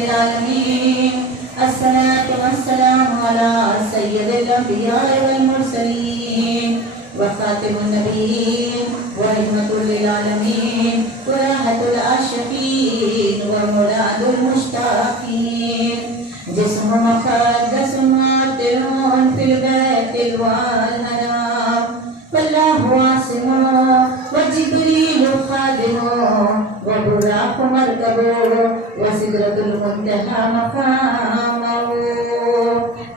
العالمين الصلاة والسلام على سيد الأنبياء والمرسلين وخاتم النبيين ورحمة للعالمين وراحة العاشقين ومراد المشتاقين جسم مقدس معطر في البيت والحرام والله عاصم وجبريل خادم وبراق مركب وسدرة المنتهى مقامه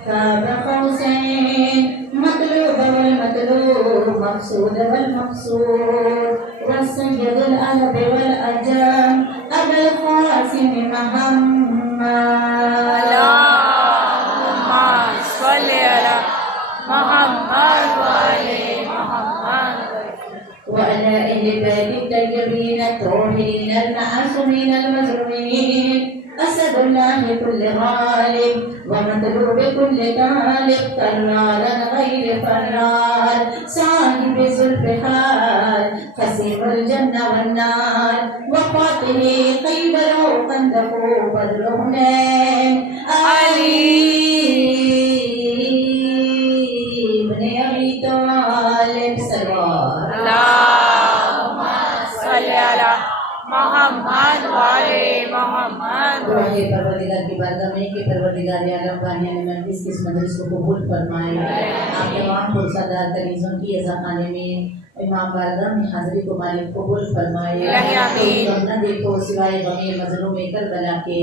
قاب قوسين مطلوب والمطلوب مقصود والمقصود والسيد الأهب والأجام أبا القاسم محمد اللهم صل على محمد وعلى محمد وعلى أهل بيت الطيبين الطاهرين المعصومين المظلومين أسد الله كل غالب ومطلوب كل طالب قرارا غير قرار صاحب ذو الفحال قسيم الجنة والنار وقاتل خيبر وخندق بدر حنين علي بن أبي طالب سرور اللهم صل على محمد وعلى محمد दुआए परवरदिगार की बारगाह में कि परवरदिगार आलम बानिया ने मजलिस की इस मजलिस को कबूल फरमाए। आप तमाम पुरसादार तरीज़ों की अज़ाख़ाने में इमाम बारगाह में हाज़िरी को मालिक कबूल फरमाए। कोई गम न देखो सिवाय गमे मज़लूम करबला के।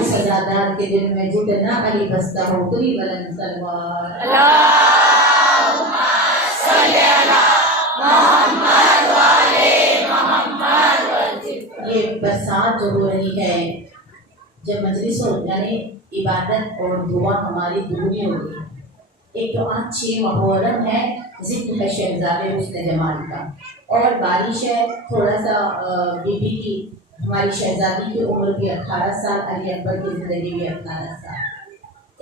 इस सजादार के दिल में जितना अली बसता हो उतरी बुलंद सलवार। अल्लाहुम्मा सल्ली अला मुहम्मद वाले मोहम्मद। ये बरसात जो हो रही है, जब मजलिस हो यानी इबादत और दुआ हमारी दुरूनी होगी। एक तो आज 6 मुहर्रम है, ज़िक्र है शहज़ादे हुस्न जमाल का, और बारिश है थोड़ा सा बीबी की हमारी शहज़ादी की उम्र भी 18 साल, अली अकबर की ज़िंदगी भी 18 साल।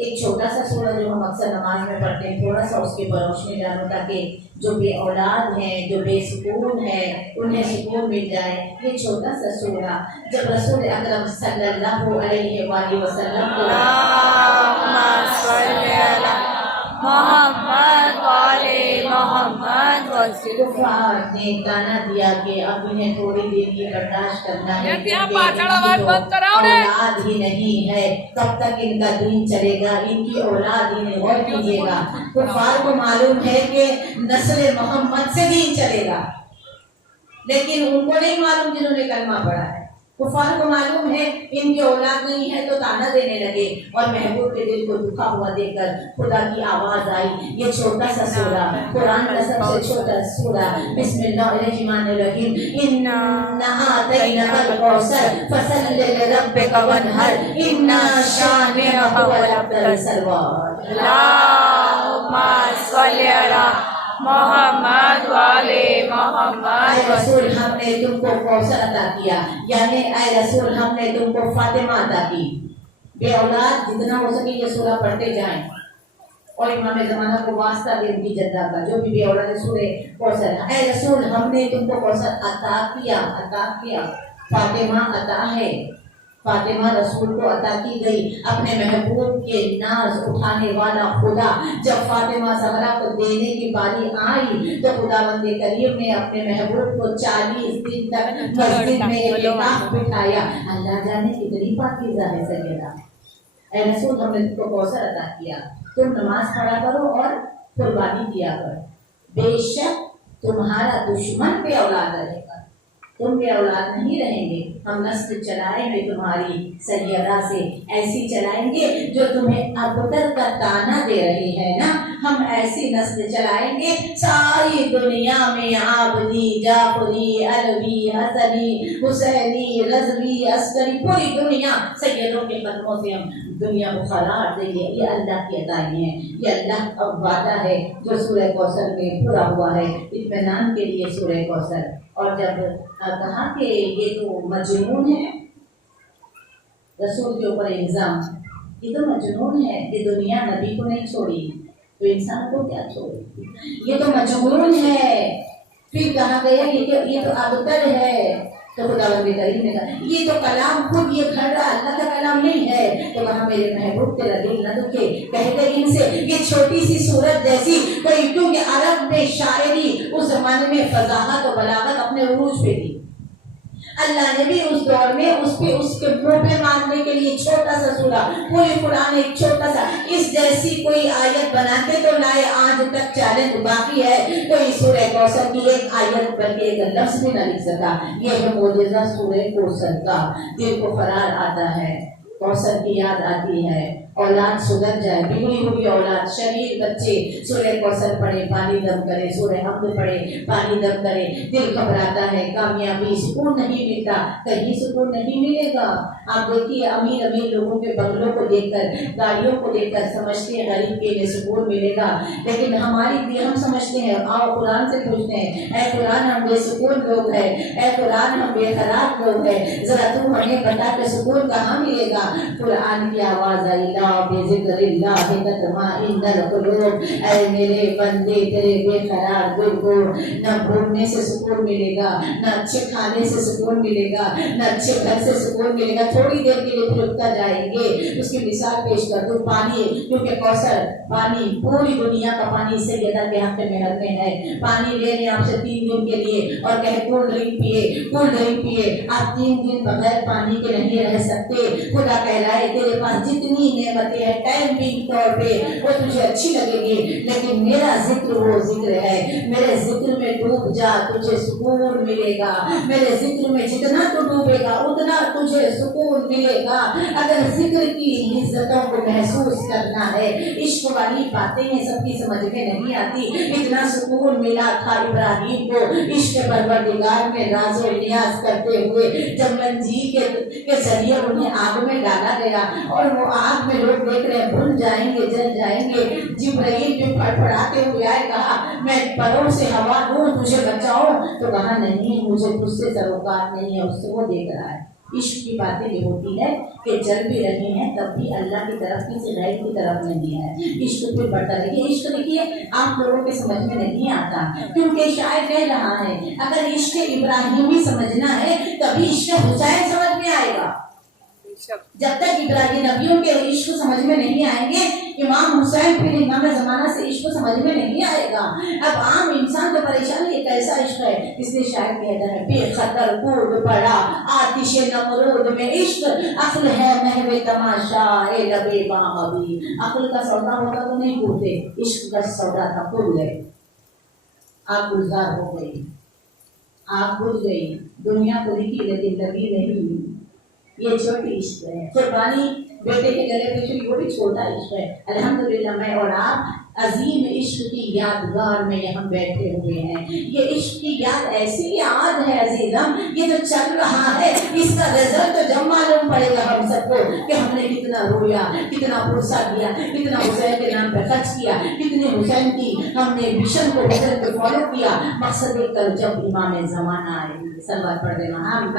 एक छोटा सा सूरज जो हम अक्सर नमाज में पढ़ते हैं, थोड़ा सा उसके पर रोशनी डालो ताकि जो बे औलाद हैं, जो बेसुकून है, उन्हें सुकून मिल जाए। ये छोटा सा सूरा जब रसूल अकरम सल्लल्लाहु अलैहि वसल्लम को अल्लाहुम्मा सल्ली अला मोहम्मद वाले मोहम्मद वसल्लम। कुफार ने ताना दिया कि अब इन्हें थोड़ी देर की बर्दाश्त करना है, औलाद ही नहीं है, कब तक इनका दीन चलेगा, इनकी औलाद ही नहीं। गौर कीजिएगा, कुफार को मालूम है कि नस्ल मोहम्मद से दीन चलेगा, लेकिन उनको नहीं मालूम जिन्होंने कलमा पढ़ा है। कुफार को मालूम है इनकी औलाद नहीं है तो ताना देने लगे, और महबूब के दिल को दुखा हुआ देखकर खुदा की आवाज आई। ये छोटा सा सूरा, कुरान का सबसे छोटा सूरा, बिस्मिल्लाहिर्रहमानिर्रहीम। इन्ना अतैनाकल कौसर फसल्लि लिरब्बिका वन्हर इन्ना शानिअका हुवल अब्तर सरवर। अल्लाहुम्मा सल्ली अला मोहम्मद वाले मोहम्मद। रसूल हमने तुमको कौसर अता किया, यानी ऐ रसूल हमने तुमको फातिमा अता की। बे औलाद जितना हो सके ये सूरा पढ़ते जाएं, और इमाम ज़माना को वास्ता दे उनकी जद्दा का, जो भी बे औलाद सूरे कौसर। ऐ रसूल हमने तुमको कौसर अता किया। फातिमा अता है, फातिमा रसूल को अता की गई। अपने महबूब के नाज उठाने वाला खुदा जब फातिमा ज़हरा को देने की बारी आई तो खुदावंद करीम ने अपने महबूब को 40 दिन तक मस्जिद में इत्तिकाफ बिठाया। अल्लाह जाने कितनी पाकीज़ा है सैयदा। ऐ रसूल हमने तुमको कौसर अता किया, तुम नमाज पढ़ा करो और कुर्बानी किया करो। बेशक तुम्हारा दुश्मन पे औलाद रहेगा, तुम पे औलाद नहीं रहेंगे। हम नस्ल चलाएंगे तुम्हारी सैयदा से, ऐसी चलाएंगे जो तुम्हें अबतर का ताना दे रही है ना। हम ऐसी नस्ल चलाएंगे सारी दुनिया में आबदी, जाफरी, अलवी, हसनी, हुसैनी, रज़वी, अस्करी, पूरी दुनिया सैयदों के कदमों से हम दुनिया को खरार देंगे। ये अल्लाह की अताई है, ये अल्लाह का वादा है जो सूरह कौसर में पूरा हुआ है। इत्मीनान के लिए सूरह कौसर। और जब कहा कि ये तो मजनून है, रसूल के ऊपर इल्जाम, ये तो मजनून है, ये दुनिया नबी को नहीं छोड़ी तो इंसान को क्या छोड़ेगी, ये तो मजनून है। फिर कहा गया ये तो अबतर है, تو خداوند کریم نے کہا یہ تو کلام خود یہ گھر رہا اللہ کا کلام نہیں ہے، تو کہا میرے محبوب تیرا دل نہ دکھے، کہہ گئے ان سے یہ چھوٹی سی سورت جیسی کوئی، کیونکہ عرب میں شاعری اس زمانے میں فصاحت و بلاغت اپنے عروج پہ تھی، اللہ نے بھی اس دور میں اس کے منہ پہ مارنے کے لیے چھوٹا سا سورہ، پورے قرآن ایک چھوٹا سا اس جیسی کوئی آیت بناتے تو لائے، آج تک چیلنج باقی ہے، کوئی سورہ کوثر کی ایک آیت بلکہ ایک لفظ بھی نہ لکھ سکا۔ یہ ہے معجزہ سورہ کوثر کا، دل کو قرار آتا ہے، کوثر کی یاد آتی ہے، اولاد سدھر جائے، بگڑی ہوئی اولاد، شریر بچے سورہ کوثر پڑھے پانی دم کرے، سورہ حمد پڑھے پانی دم کرے، دل گھبراتا ہے، کامیابی سکون نہیں ملتا، کہیں سکون نہیں ملے گا۔ آپ دیکھیے امیر امیر لوگوں کے بنگلوں کو دیکھ کر، گاڑیوں کو دیکھ کر سمجھتے ہیں غریب کے لیے سکون ملے گا، لیکن ہم سمجھتے ہیں، آؤ قرآن سے پوچھتے ہیں، اے قرآن ہم بے سکون لوگ ہیں، اے قرآن ہم بے قرار لوگ ہیں، ذرا تو ہمیں بتا کہ سکون کہاں ملے گا۔ قرآن کی آواز آئی لا بذکر اللہ تطمئن القلوب، اے میرے بندے تیرے بے قرار دل کو نہ بھولنے سے سکون ملے گا، نہ اچھے کھانے سے سکون ملے گا، نہ اچھے گھر سے سکون ملے گا، تھوڑی دیر کے لیے رکتا جائیں گے۔ اس کی مثال پیش کر دوں، پانی، کیونکہ کوثر پانی پوری دنیا کا پانی سیدہ کے حق میں حق میں ہے، پانی لے لیں آپ سے 3 دن کے لیے اور کہے کولڈ ڈرنک پیے، آپ 3 دن بغیر پانی کے نہیں رہ سکتے۔ خدا کہلائے تیرے پاس جتنی نعمتیں ہیں ٹائم بھی طور پہ وہ تجھے اچھی لگے گی، لیکن میرا ذکر وہ ذکر ہے، میرے ذکر میں ڈوب جا تجھے سکون ملے گا، میرے ذکر میں جتنا تو ڈوبے گا اتنا تجھے سکون ملے گا۔ اگر ذکر کی عزتوں کو محسوس کرنا ہے، عشق والی باتیں ہیں سب کی سمجھ میں نہیں آتی، اتنا سکون ملا تھا ابراہیم کو عشق پروردگار میں راز و نیاز کرتے ہوئے، جب منجی کے ذریعے انہیں آگ میں ڈالا گیا اور وہ آگ میں لوگ دیکھ رہے ہیں، بھول جائیں گے، جل جائیں گے، جبرائیل بھی پھڑپڑاتے ہوئے آئے، کہا میں پروں سے ہوا دوں تجھے بچاؤں، تو کہا نہیں مجھے تجھ سے سروکار نہیں ہے، اس سے وہ دیکھ رہا ہے۔ عشق کی باتیں یہ ہوتی ہے کہ جل بھی رہے ہیں تب بھی اللہ کی طرف کسی غیر کی طرف نہیں ہے، عشق پھر بڑھتا ہے۔ عشق دیکھیے آپ لوگوں کے سمجھ میں نہیں آتا، کیونکہ شاعر کہہ رہا ہے اگر عشق ابراہیمی سمجھنا ہے تبھی عشق حسین سمجھ میں آئے گا۔ جب تک ابراہیم نبیوں کے عشق سمجھ میں نہیں آئیں گے، امام حسین پھر امام زمانہ سے عشق سمجھ میں نہیں آئے گا۔ اب عام انسان تو پریشان ہے، یہ کیسا عشق ہے، اس لیے شاعر کہتا ہے بے خطر کود پڑا آتش نمرود میں عشق، عقل ہے محو تماشا اے لبے باغی۔ عقل کا سودا ہوتا تو نہیں کودتے، عشق کا سودا تھا، کود گئے، آگ گلزار ہو گئی، آگ بجھ گئی، دنیا کو دکھی لیکن لگی نہیں۔ یہ چھوٹی عشق ہے، قربانی بیٹے کے گلے پہ چلی، وہ بھی چھوٹا عشق ہے۔ الحمدللہ میں اور آپ عظیم عشق کی یادگار میں یہاں بیٹھے ہوئے ہیں۔ یہ عشق کی یاد ایسی یاد ہے عزیزم، یہ جو چل رہا ہے اس کا رزلٹ تو جب معلوم پڑے گا ہم سب کو کہ ہم نے کتنا رویا، کتنا پرسہ کیا، کتنا حسین کے نام پہ خرچ کیا، کتنے حسین کی ہم نے مشن کو حسین کو فالو کیا۔ مقصد ایک کل جب امام زمانہ آئے، سلوات پڑھ دینا ہم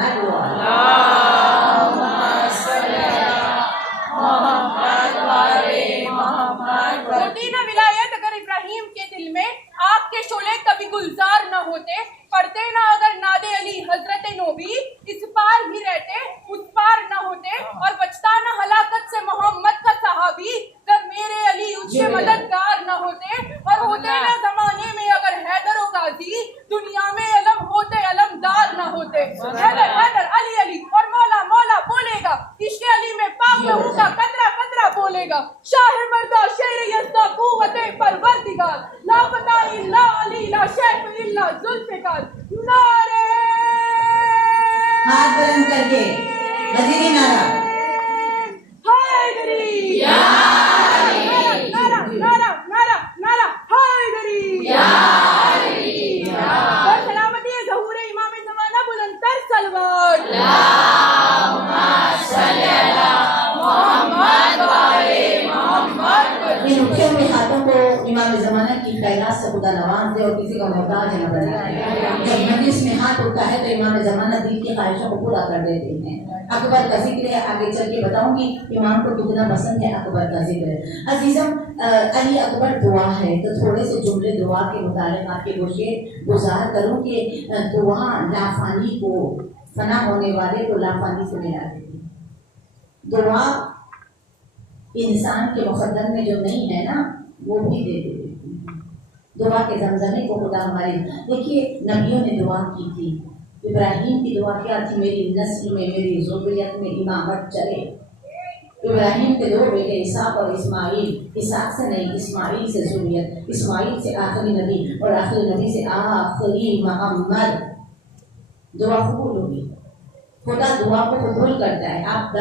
ولایت اگر ابراہیم کے دل میں آگ کے شعلے کبھی گلزار نہ ہوتے، پڑھتے نہ اگر ناد علی حضرت نوبی، اس پار ہی رہتے اس پار نہ ہوتے، اور بچتا نہ ہلاکت سے محمد کا صحابی، اگر میرے علی اس کے مددگار نہ ہوتے، اور ہوتے نہ زمانے میں اگر حیدر و غازی، دنیا میں علم ہوتے علمدار نہ ہوتے۔ حیدر حیدر علی علی اور مولا مولا بولے گا، عشق علی میں پاک لہو کا قطرہ قطرہ بولے گا، شاہ مردہ شیر یزدہ قوت پروردگار، لا فتح الا علی لا شیخ الا ذوالفقار۔ نعرے ہاتھ بلند کر کے غزیری نعرہ حیدری، نعرہ نعرہ نعرہ نعرہ حیدری، اور سلامتی ظہور امام زمانہ بلند تر سلوات۔ ان اٹھے ہوئے ہاتھوں کو امام زمانہ کی خیرات سے خدا نواز دے اور کسی کا محتاج نہ بنائے. جب مجلس میں ہاتھ اٹھتا ہے تو امام زمانہ دل کی خواہشوں کو پورا کر دیتے ہیں. اکبر کا ذکر ہے, آگے چل کے بتاؤں گی امام کو کتنا پسند ہے اکبر کا ذکر. عزیزم, علی اکبر دعا ہے تو تھوڑے سے جملے دعا کے متعلق آپ کے گوشے گزار کروں کہ دعا لافانی کو, فنا ہونے والے کو لافانی سے ملا دیتی. دعا انسان کے مقدر میں جو نہیں ہے نا وہ بھی دے دیتی. دعا کے زمزمے کو خدا ہمارے, دیکھیے نبیوں نے دعا کی تھی. ابراہیم کی دعا کیا تھی؟ میری نسل میں, میری ذریت میں امامت چلے. ابراہیم کے 2 بیٹے اسحاق اور اسماعیل, اسحاق سے نہیں اسماعیل سے ذریت, اسماعیل سے آخری نبی اور آخری نبی سے آخری محمد. دعا قبول ہوگی, خدا دعا کو قبول کرتا ہے. آپ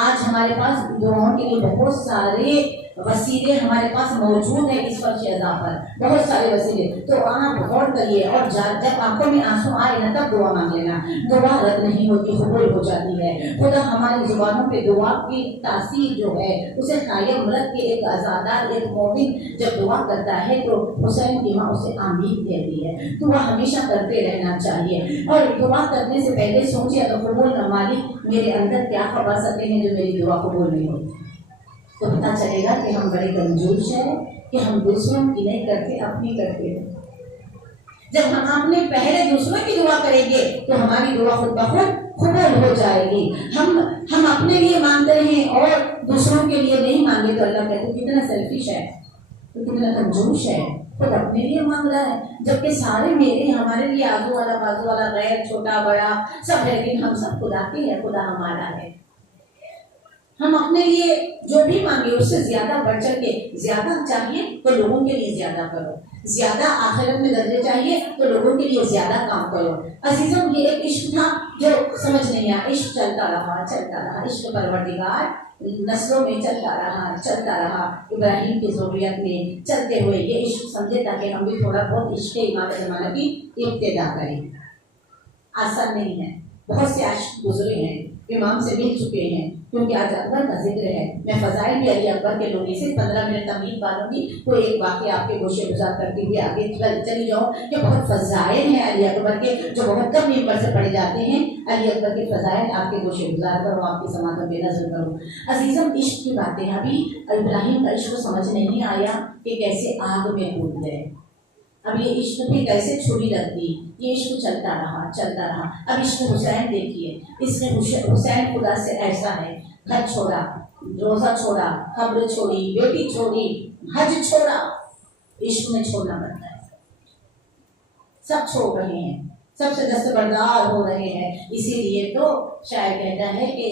آج ہمارے پاس دعاؤں کے لیے بہت سارے وسیلے ہمارے پاس موجود ہیں. اس فرش ادا پر بہت سارے وسیلے, تو آپ غور کریے اور جب آنکھوں میں آنسو آئے نا تب دعا مانگ لینا. دعا رد نہیں ہوتی, قبول ہو جاتی ہے. خدا ہماری زبانوں پہ دعا کی تاثیر جو ہے اسے قائم رکھ کے ایک آزادار, ایک مومن جب دعا کرتا ہے تو حسین کی ماں اسے آمین کہتی ہے. دعا ہمیشہ کرتے رہنا چاہیے, اور دعا کرنے سے پہلے سوچے اگر قبول نہ مالک میرے اندر کیا خباثتیں ہیں جو میری دعا قبول نہیں ہوتی, تو پتا چلے گا کہ ہم بڑے کنجوس ہیں کہ ہم دوسروں کی نہیں کرتے, اپنی کرتے ہیں. جب ہم اپنے پہلے دوسروں کی دعا کریں گے تو ہماری دعا خود بخود قبول ہو جائے گی. ہم اپنے لیے مانگتے ہیں اور دوسروں کے لیے نہیں مانگے تو اللہ کہتے کتنا سیلفش ہے, تو کتنا کنجوس ہے, خود اپنے لیے مانگ رہا ہے, جبکہ سارے میرے ہمارے لیے آزو والا بازو والا غیر چھوٹا بڑا سب ہے, لیکن ہم سب خدا کے ہیں, خدا ہمارا ہے. ہم اپنے لیے جو بھی مانگے اس سے زیادہ بڑھ چڑھ کے, زیادہ چاہیے تو لوگوں کے لیے زیادہ کرو, زیادہ آخرت میں درجے چاہیے تو لوگوں کے لیے زیادہ کام کرو. عزیزم, یہ ایک عشق تھا جو سمجھ نہیں آیا, عشق چلتا رہا, عشق پروردگار نسلوں میں چلتا رہا. ابراہیم کی ذریت میں چلتے ہوئے یہ عشق سمجھے تاکہ ہم بھی تھوڑا بہت عشق امام زمانہ کی ابتدا کریں. آسان نہیں ہے, بہت سے عاشق گزرے ہیں, امام سے مل چکے ہیں, کیونکہ آج اکبر کا ذکر ہے. میں فضائل بھی علی اکبر کے لوگوں سے 15 منٹ تمہید مانوں گی, تو ایک واقعہ آپ کے گوشے گزار کرتے ہوئے آگے چلی جاؤں کہ بہت فضائل ہیں علی اکبر کے جو بہت کم ممبر سے پڑھے جاتے ہیں. علی اکبر کے فضائل آپ کے گوشے گزار کروں, آپ کی سماعتوں پہ نظر کروں. عزیزم, عشق کی باتیں, ابھی ابراہیم کا عشق سمجھ نہیں آیا کہ کیسے آگ میں کود گئے. اب یہ عشق بھی کیسے چھری لگتی, یہ عشق چلتا رہا. اب عشق حسین دیکھیے, اس میں حسین خدا سے ایسا ہے, گھر چھوڑا, روزہ چھوڑا, قبر چھوڑی, بیٹی چھوڑی, حج چھوڑا. عشق میں چھوڑنا پڑتا ہے, سب چھوڑ رہے ہیں, سب سے دستبردار ہو رہے ہیں. اسی لیے تو شاعر کہتا ہے کہ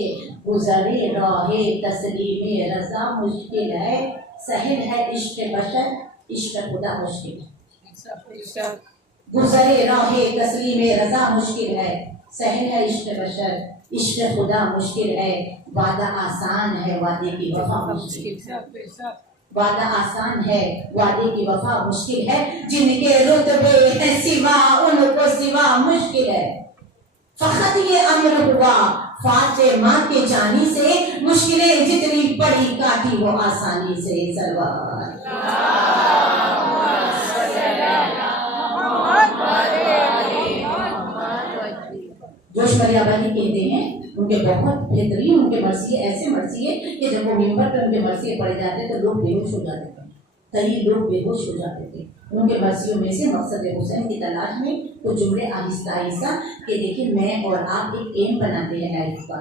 گزرے راہ تسلیم رضا مشکل ہے, سہل ہے عشق بشر, عشق خدا مشکل ہے. گزرے راہ تسلیم رضا مشکل ہے, سہل ہے عشق بشر, عشق خدا مشکل ہے. وعدہ آسان ہے, وعدے کی وفا مشکل. وعدہ آسان ہے, وعدے کی وفا مشکل ہے. جن کے رتبے ہیں سوا ان کو سوا مشکل ہے. فقط یہ امر ہوا فاطمہ کے جانی سے, مشکلیں جتنی بڑی کاٹی وہ آسانی سے. سلوات جوش مریابانی کہتے ہیں, ان کے بہت بہترین ان کے مرثیے, ایسے مرثیے کہ جب وہ ممبر پہ ان کے مرثیے پڑے جاتے تو لوگ بے ہوش ہو جاتے تھے, کئی لوگ بے ہوش ہو جاتے تھے. ان کے مرثیوں میں سے مقصد حسین کی تلاش میں کچھ جملے آہستہ آہستہ کہ دیکھیں میں اور آپ ایک ایم بناتے ہیں لائف کا.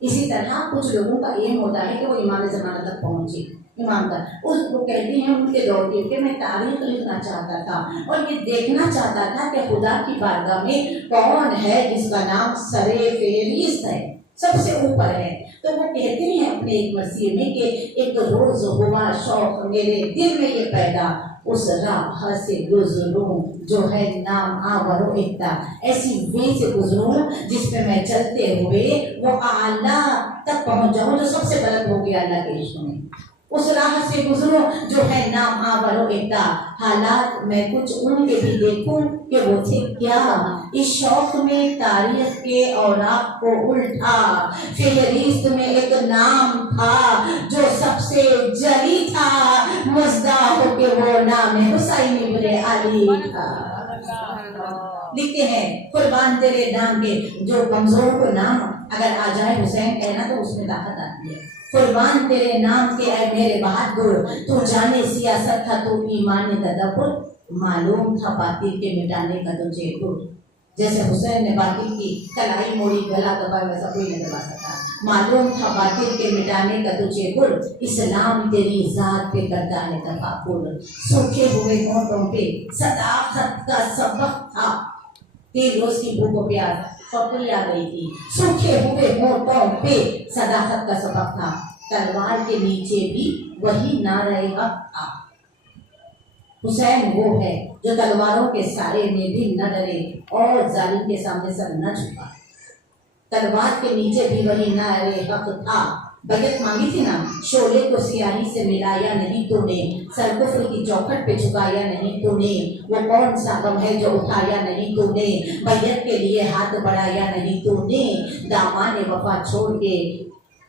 اسی طرح کچھ لوگوں کا ایم ہوتا ہے کہ وہ امام زمانہ تک پہنچے. امام کا اس کو کہتے ہیں ان کے دور کے کہ میں تاریخ لکھنا چاہتا تھا اور یہ دیکھنا چاہتا تھا کہ خدا کی بارگاہ میں کون ہے جس کا نام سرے فہرست ہے, سب سے اوپر ہے. تو وہ کہتے ہیں اپنے ایک مرثیے میں کہ ایک روز ہوا شوق میرے دل میں یہ پیدا, اس راہ سے گزروں جو ہے نام آور و اقتا, ایسی وے سے گزروں جس پہ میں چلتے ہوئے وہ اعلیٰ تک پہنچ جاؤں جو سب سے بلند ہو گیا اللہ کے عشق میں. اس راہ سے گزروں جو ہے نام آور و اقتا, حالات میں کچھ ان کے بھی دیکھوں کہ وہ تھے کیا. اس شوق میں تاریخ کے اوراق کو الٹا, فہرست میں ایک نام تھا جو سب سے جلی تھا, مزدہ ہو کے وہ نام حسین ابن علی کا. لکھتے ہیں قربان تیرے نام کے. جو کمزور کو نام اگر آ جائے حسین کہنا تو اس میں طاقت آتی ہے. قربان تیرے نام کے اے میرے بہادر، تو جانے سیاست تھا تو ایمان تدبر، معلوم تھا باطل کے مٹانے کا تجھے گر. جیسے حسین نے باطل کی کلائی موڑی گلا دبا ویسا کوئی نہیں دبا سکا. معلوم تھا باطل کے مٹانے کا تجھے گر، اسلام تیری ذات پہ کرتا ہے تفاکر. سوکھے ہوئے ہونٹوں پہ صداقت کا سبق تھا، 3 روز کی بھوک و پیاس پکڑی آ گئی تھی. سوکھے ہوئے ہونٹوں پہ صداقت کا سبق تھا، تلوار کے نیچے بھی وہی نعرہ حق تھا. حسین وہ ہے جو تلواروں کے سائے میں بھی نہ ڈرے اور ظالم کے سامنے سر نہ جھکا. تلوار کے نیچے بھی وہی نعرہ حق تھا. بیعت مانگی تھی نا، شعلے کو سیاہی سے ملایا نہیں تو نے، سر کفر کی چوکھٹ پہ جھکایا نہیں تو نے. وہ کون سا غم ہے جو اٹھایا نہیں تو نے، بیعت کے لیے ہاتھ بڑھایا نہیں تو نے. دامان وفا چھوڑ کے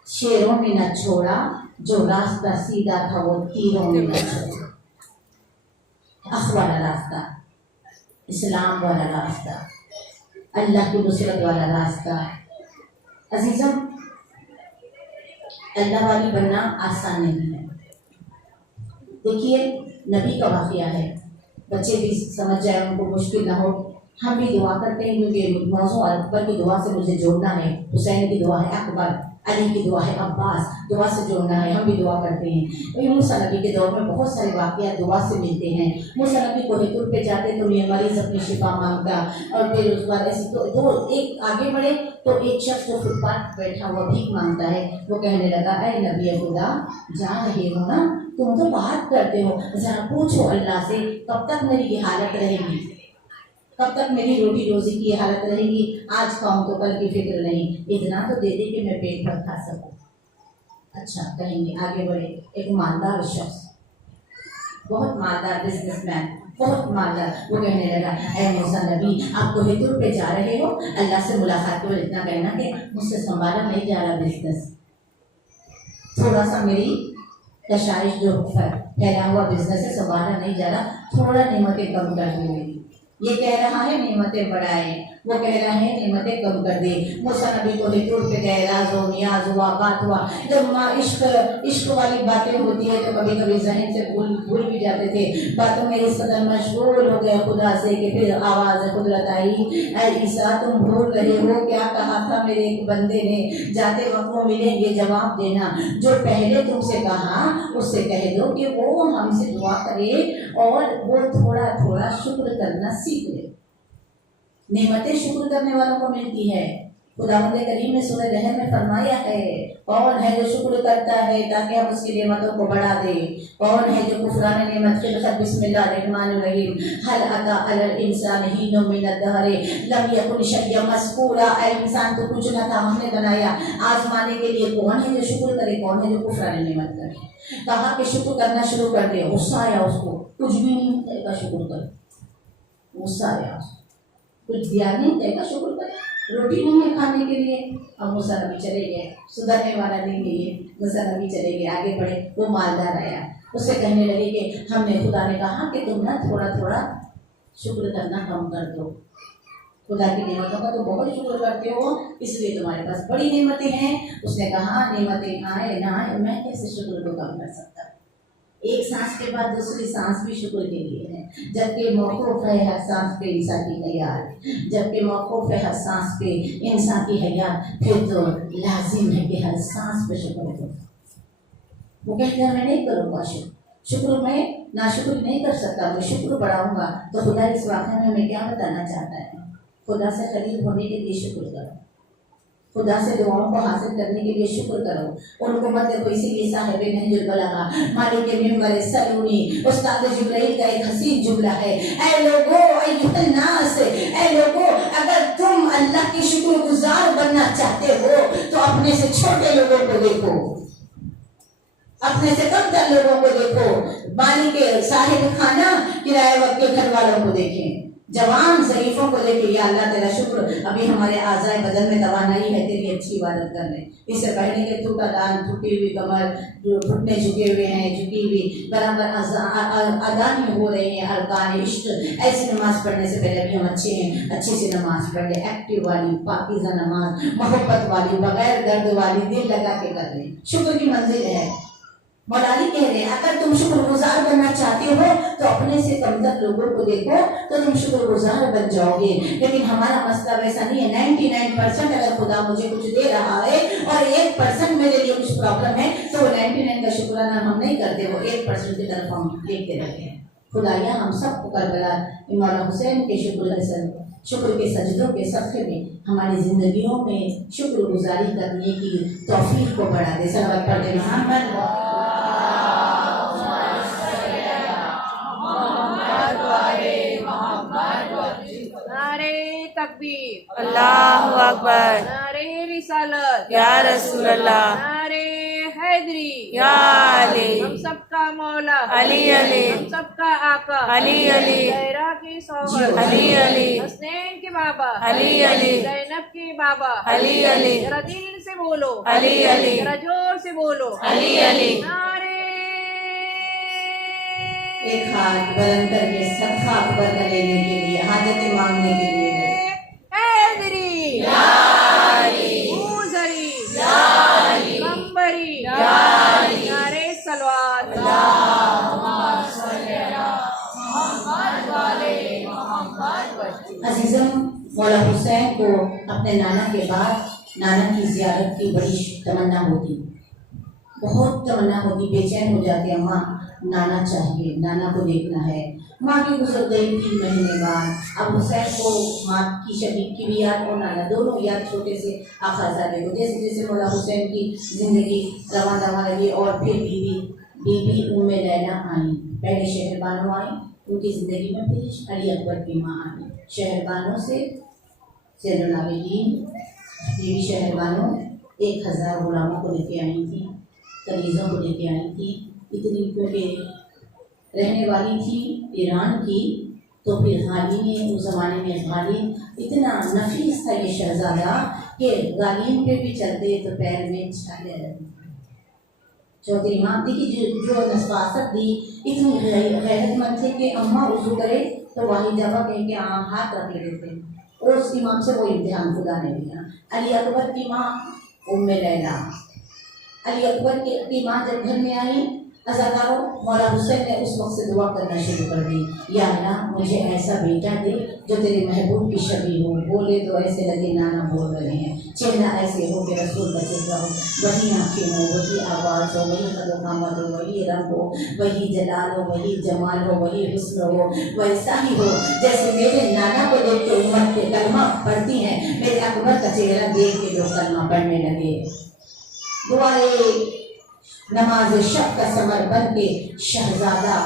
شیروں میں نہ چھوڑا، جو راستہ سیدھا تھا وہ تیروں میں نہ چھوڑا. حق والا راستہ، اسلام والا راستہ، اللہ کی نصرت والا راستہ. عزیزم، اللہ والی بننا آسان نہیں ہے. دیکھیے نبی کا واقعہ ہے، بچے بھی سمجھ جائے، ان کو مشکل نہ ہو. ہم بھی دعا کرتے ہیں کیونکہ موضوع اکبر کی دعا سے مجھے جوڑنا ہے. حسین کی دعا ہے اکبر، علی کی دعا ہے عباس، دعا سے جوڑنا ہے. ہم بھی دعا کرتے ہیں. موسیٰ نبی کے دور میں بہت سارے واقعات دعا سے ملتے ہیں. موسیٰ نبی کو طور پہ جاتے تو یہ مریض اپنی شفا مانگتا، اور پھر اس بعد ایسے تو ایک آگے بڑھے تو ایک شخص جو فٹ پاتھ بیٹھا ہوا بھیک مانگتا ہے، وہ کہنے لگا اے نبی خدا، جا رہے ہو نا، تم تو بات کرتے ہو، ذرا پوچھو اللہ سے کب تک میری یہ حالت رہے گی، کب تک میری روٹی روزی کی یہ حالت رہے گی. آج کھاؤں تو کل کی فکر نہیں، اتنا تو دے دے کہ میں پیٹ بھر کھا سکوں. اچھا کہیں گے آگے بڑھے. ایک مالدار شخص، بہت مالدار بزنس مین، بہت مالدار، وہ کہنے لگا اے موسیٰ نبی، آپ کو ہتور پہ جا رہے ہو، اللہ سے ملاقات کے بعد اتنا کہنا کہ مجھ سے سنبھالا نہیں جا رہا بزنس، تھوڑا سا میری کشائش جو پھیلا ہوا بزنس ہے سنبھالا نہیں جا رہا، تھوڑا نعمتیں کم کر دیں. یہ کہہ رہا ہے نعمتیں بڑھائیں، وہ کہہ رہا ہے نعمتیں کم کر دے. موسیٰ نبی کو ہتور پہ گئے، راز و نیاز ہوا، بات ہوا. جب عشق والی باتیں ہوتی ہے تو کبھی کبھی ذہن سے بھول بھی جاتے تھے. باتوں میں اس قدر مشغول ہو گئے خدا سے کہ پھر آواز قدرت آئی، اے عیسیٰ تم بھول رہے ہو کیا کہا تھا میرے ایک بندے نے، جاتے وقت وہ ملیں گے جواب دینا. جو پہلے تم سے کہا اس سے کہہ دو کہ وہ ہم سے دعا کرے اور وہ تھوڑا تھوڑا شکر کرنا سیکھ لے. نعمتیں شکر کرنے والوں کو ملتی ہے. خداوند کریم نے سورہ رحم میں فرمایا ہے، کون ہے جو شکر کرتا ہے تاکہ ہم اس کی نعمتوں کو بڑھا دیں. کون ہے جو کفران نعمت کے خط بسم اللہ الرحمن الرحیم هل اتى على الانسان حين من الدهر لم يكن شيئا مذكورا. اے انسان تو کچھ نہ تھا، ہم نے بنایا آزمانے کے لیے. کون ہے جو شکر کرے، کون ہے جو کفران نعمت کرے. کہا کہ شکر کرنا شروع کر دے. غصہ آیا اس کو، کچھ بھی نہیں کہے گا شکر کر. غصہ آیا، کچھ دیا نہیں کہے گا شکر کر. روٹی نہیں ہے کھانے کے لیے. اب موسیٰ نبی چلے گئے، سدھرنے والا نہیں ہے یہ. موسیٰ نبی چلے گئے، آگے بڑھے. وہ مالدار آیا، اس سے کہنے لگے کہ ہم نے، خدا نے کہا کہ تم نا تھوڑا تھوڑا شکر کرنا کم کر دو. خدا کی نعمتوں کا تو بہت شکر کرتے ہو، اس لیے تمہارے پاس بڑی نعمتیں ہیں. اس نے کہا نعمتیں آئے نہ آئے میں کیسے شکر کو کم کر سکتا. ایک سانس کے بعد دوسری سانس بھی شکر کے لیے ہے. جبکہ موقوف ہے ہر سانس پہ انسان کی حیات، جبکہ موقوف ہے ہر سانس پہ انسان کی حیات، پھر تو لازم ہے کہ ہر سانس پہ شکر ہو. وہ کہتے ہیں میں نہیں کروں گا شکر میں ناشکر نہیں کر سکتا، میں شکر بڑھاؤں گا. تو خدا اس واقعے میں ہمیں کیا بتانا چاہتا ہے؟ خدا سے قریب ہونے کے لیے شکر کرو، خدا سے دعاؤں کو حاصل کرنے کے لیے شکر کرو. ان کو مت دیکھو. اسی لیے صاحب نہج البلاغہ مالک ممبر سلونی استاد جبرائیل کا ایک حسین جملہ ہے، اے لوگو ایھا الناس، اے لوگو اگر تم اللہ کی شکر گزار بننا چاہتے ہو تو اپنے سے چھوٹے لوگوں کو دیکھو، اپنے سے کم تر لوگوں کو دیکھو. مالک صاحب خانہ کرایہ وقت کے گھر والوں کو دیکھیں. जवान ज़ईफ़ों को लेके या अल्लाह तेरा शुक्र अभी हमारे आज़ाए बदन में तवानाई है तेरी अच्छी इबादत करने। इससे पहले के टूटा दान, टूटी हुई कमर, घुटने झुके हुए हैं, झुकी हुई बराबर अदानी हो रही है, अरकान इश्क, ऐसी नमाज पढ़ने से पहले भी हम अच्छे हैं, अच्छी सी नमाज पढ़ लें, एक्टिव वाली पाकीज़ा नमाज, मोहब्बत वाली, बगैर दर्द वाली, दिल लगा के कर लें। शुक्र की मंजिल है। मौलानी कह रहे हैं अगर तुम शुक्रगुजार बनना चाहते हो तो अपने से कमतर लोगों को देखो तो तुम शुक्रगुजार बन जाओगे। लेकिन हमारा मसला वैसा नहीं है। 99% अगर खुदा मुझे कुछ दे रहा है और 1% मेरे लिए कुछ प्रॉब्लम है तो वो 99 का शुक्राना हम नहीं करते, वो 1% की तरफ हम देखते रहते हैं। खुदाया हम सबको करबला मौला हुसैन के शुक्र के सजदों के सफ़े में हमारी ज़िंदगियों में शुक्रगुजारी करने की तौफीक को बढ़ा दे। सल्लल्लाहु अलैहि मोहम्मद नारे तकबीर, अल्लाहु अकबर, नारे रिसालत, या रसूल अल्लाह, नारे हैदरी, या अली, हम सबका मौला अली अली, हम सबका आका अली अली, ज़हरा की सौहर अली अली, हसनैन के बाबा अली अली, ज़ैनब के बाबा अली अली, जरा दिल से बोलो अली अली, जरा जोर से बोलो अली अली। नारे एक हाथ बुलंद करके सदका अकबर का लेने के लिए, हाजत मांगने के लिए है। हैदरी, या अली, मूज़री, या अली, कंबरी, या अली, नारे सलवात, अजीज़म, मौला हुसैन को अपने नाना के बाद नाना की ज़ियारत की बड़ी तमन्ना होती, बहुत तमन्ना होती, बेचैन हो जाते हैं, माँ नाना चाहिए, नाना को देखना है। माँ की गुजर गई 3 महीने बाद। अब हुसैन को माँ की शरीफ की भी याद और नाना दोनों याद छोटे से आखाजादे को। जैसे जैसे मौला हुसैन की ज़िंदगी रवां रवां लगी और फिर बीबी उम्मे लैला आई। पहले शहरबानो आई, उनकी ज़िंदगी में फिर अली अकबर की माँ आई। शहरबानों से ज़ैनुल आबिदीन बीवी शहरबानो 1000 गुलामों को लेके आई थी, कलीज़ों को लेके आई थी। इतनी क्योंकि रहने वाली थी ईरान की, तो फिर गाली ने उस ज़माने में गाली इतना नफीस था ये शहजादा कि गालिन पे भी चलते तो पैर में छाले रहते। चौधरी इमाम देखिए जो नफासत दी, इतनी गैरतमंद थे कि अम्मा वज़ू करे तो वही जगह कहीं के हाथ रख लेते और उस इमाम से वो इम्तिहान खुदा ने दिया। अली अकबर की माँ उम्मे लैला, अली अकबर की माँ जब घर में आई, अज़ादारों मौला हुसैन ने उस वक्त से दुआ करना शुरू कर दी, या अल्लाह मुझे ऐसा बेटा दे जो तेरे महबूब की शबी हो, बोले तो ऐसे लगे नाना बोल रहे हैं, चेहरा ऐसे हो कि रसूल का चेहरा हो, वही आँखें हो, वही आवाज़ हो, वही कदोकामत हो, वही रंग हो, वही जलाल हो, वही जमाल हो, वही हुस्न हो, वैसा ही हो जैसे मेरे नाना को देख के उम्मत के कलमा पढ़ती हैं, मेरे अकबर का चेहरा देख के लोग कलमा पढ़ने लगे। दुआए नमाज शब का समर बन के शहजादा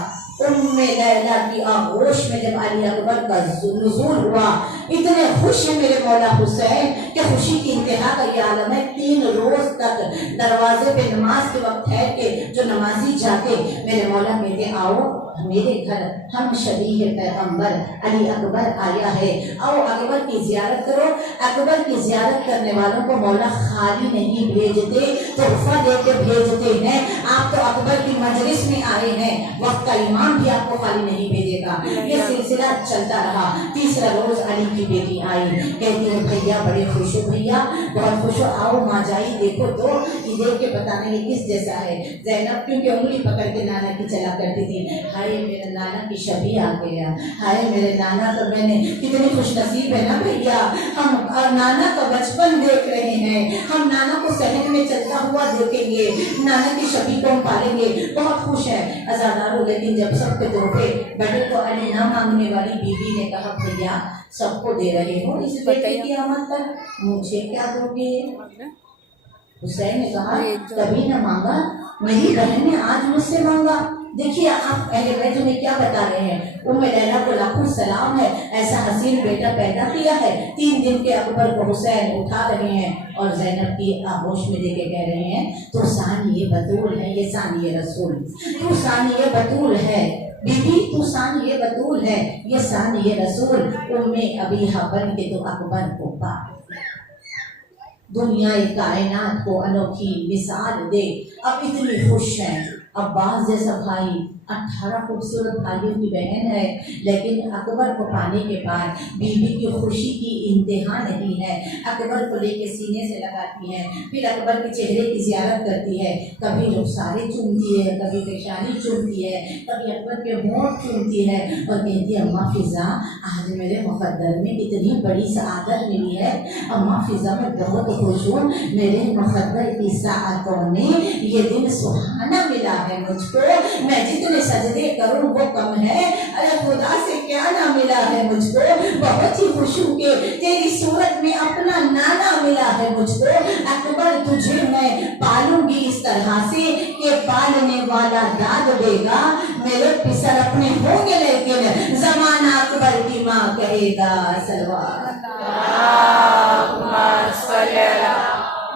उम्मे लैला की आगोश में जब अली अकबर का नुज़ूल हुआ, इतने खुश है मेरे मौला हुसैन कि खुशी की इंतहा का ये आलम है। 3 रोज तक दरवाजे पे नमाज के वक्त ठहर के जो नमाजी जाते, मेरे मौला कहते आओ मेरे घर, हम शबीह पैगंबर अली अकबर आया है, आओ अकबर की ज़ियारत करो। अकबर की ज़ियारत करने वालों को मौला खाली नहीं भेजते, तोहफा दे के भेजते हैं। आप तो अकबर की मजलिस में आए हैं, वक्त का इमाम भी आपको खाली नहीं भेजेगा। ये सिलसिला चलता रहा। 3रा रोज अली की बेटी आई, कहती है भैया बड़े खुश हो, भैया बहुत खुश हो, आओ माँ जाई देखो तो ये देख के बताने ये किस जैसा है। ज़ैनब क्योंकि उंगली पकड़ के नाना की चला करती थी, हाय मेरे नाना की शबी आ गया, हाय मेरे नाना तो मैंने कितनी खुश नसीब है ना भैया, हम नाना का बचपन देख रहे हैं, हम नाना को सहन में चलता हुआ देखेंगे, नाना की शबी को हम पालेंगे, बहुत खुश है। अज़ादारों लेकिन जब सबके तोहफे बड़े को अली ना मांगने वाली बीवी ने कहा भैया सबको दे रहे हो, इस बेटे की आमद पर मुझे क्या दोगे? हुसैन ने कहा कभी न मांगा, मेरी बहन ने आज मुझसे मांगा। देखिए आप अहले बैत में क्या बता रहे हैं, उम्मे लैला को लाखों सलाम है, ऐसा हसीन बेटा पैदा किया है। 3 दिन के अकबर को हुसैन उठा रहे हैं और ज़ैनब की आगोश में देके कह रहे हैं तो सानी ये बतूल है, ये सानी ये रसूल, तू सानी ये बतूल है, बीबी तू शान ये बतूल है, ये शान ये रसूल, उम्मे अबीहा बन के तो अकबर को पा। दुनिया कायनात को अनोखी मिसाल दे, अब इतनी खुश है। अब्बास जैसा भाई, 18 खूबसूरत भाइयों की बहन है, लेकिन अकबर को पाने के बाद बीबी की खुशी की इंतहा नहीं है। अकबर को लेके सीने से लगाती है, फिर अकबर के चेहरे की ज़ियारत करती है, कभी रुखसारे चूमती है, कभी पेशानी चूमती है, कभी अकबर के होंठ चूमती है और कहती है अम्मा फिज़ा आज मेरे मुक़द्दर में इतनी बड़ी सआदत मिली है। अम्मा फिज़ा मैं बहुत खुश हूँ, मेरे मुक़द्दर की साअतों में ये दिन सुहाना मिला है मुझको, मैं जितने सजदे करूं वो कम है, अरे खुदा से क्या ना मिला है मुझको, बहुत ही खुश हूं कि तेरी सूरत में अपना नाना मिला है मुझको। अकबर तुझे मैं पालूंगी इस तरह से कि पालने वाला दाद देगा, मेरे पिसर अपने होंगे लेकिन जमाना अकबर की माँ कहेगा सलवार।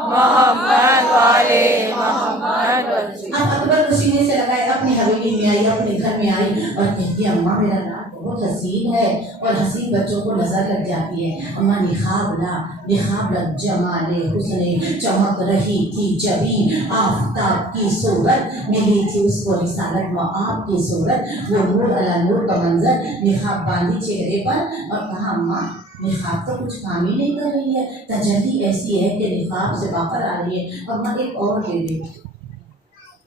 मोहम्मद वाले मोहम्मद। अब अकबर को सीने से लगाए अपनी हवेली में आई, अपने घर में आई और कहती है अम्मा मेरा रात बहुत हसीन है, और हसीन बच्चों को नजर लग जाती है। अम्मा निखाब लग जमाले हुस्ने, चमक रही थी जबी आफताब की सूरत, मिली थी उसको रिसालत मआब की सूरत, वो नूर अला नूर का मंजर, निखाब बांधी चेहरे पर और कहा अम्मा निखाब तो कुछ काम ही नहीं कर रही है, तजल्ली ऐसी है कि निखाब से बाहर आ रही है, अम्मा एक और दे दे,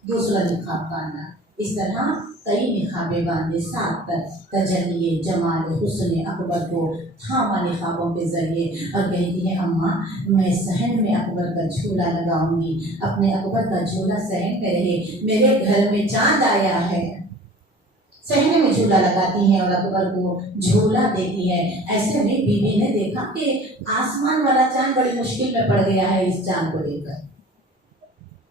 दूसरा निखाब बांधना। इस तरह कई निखाबे बांधे, 7 तक तजल्ली जमाल हुस्न अकबर को थामा निखाबों के जरिए और कहती है अम्मा मैं सहन में अकबर का झूला लगाऊंगी, अपने अकबर का झूला सहन में रहे, मेरे घर में चांद आया है। सहने में झूला लगाती है और अकबर को झूला देती है। ऐसे में बीबी ने देखा कि आसमान वाला चांद बड़ी मुश्किल में पड़ गया है। इस चांद को लेकर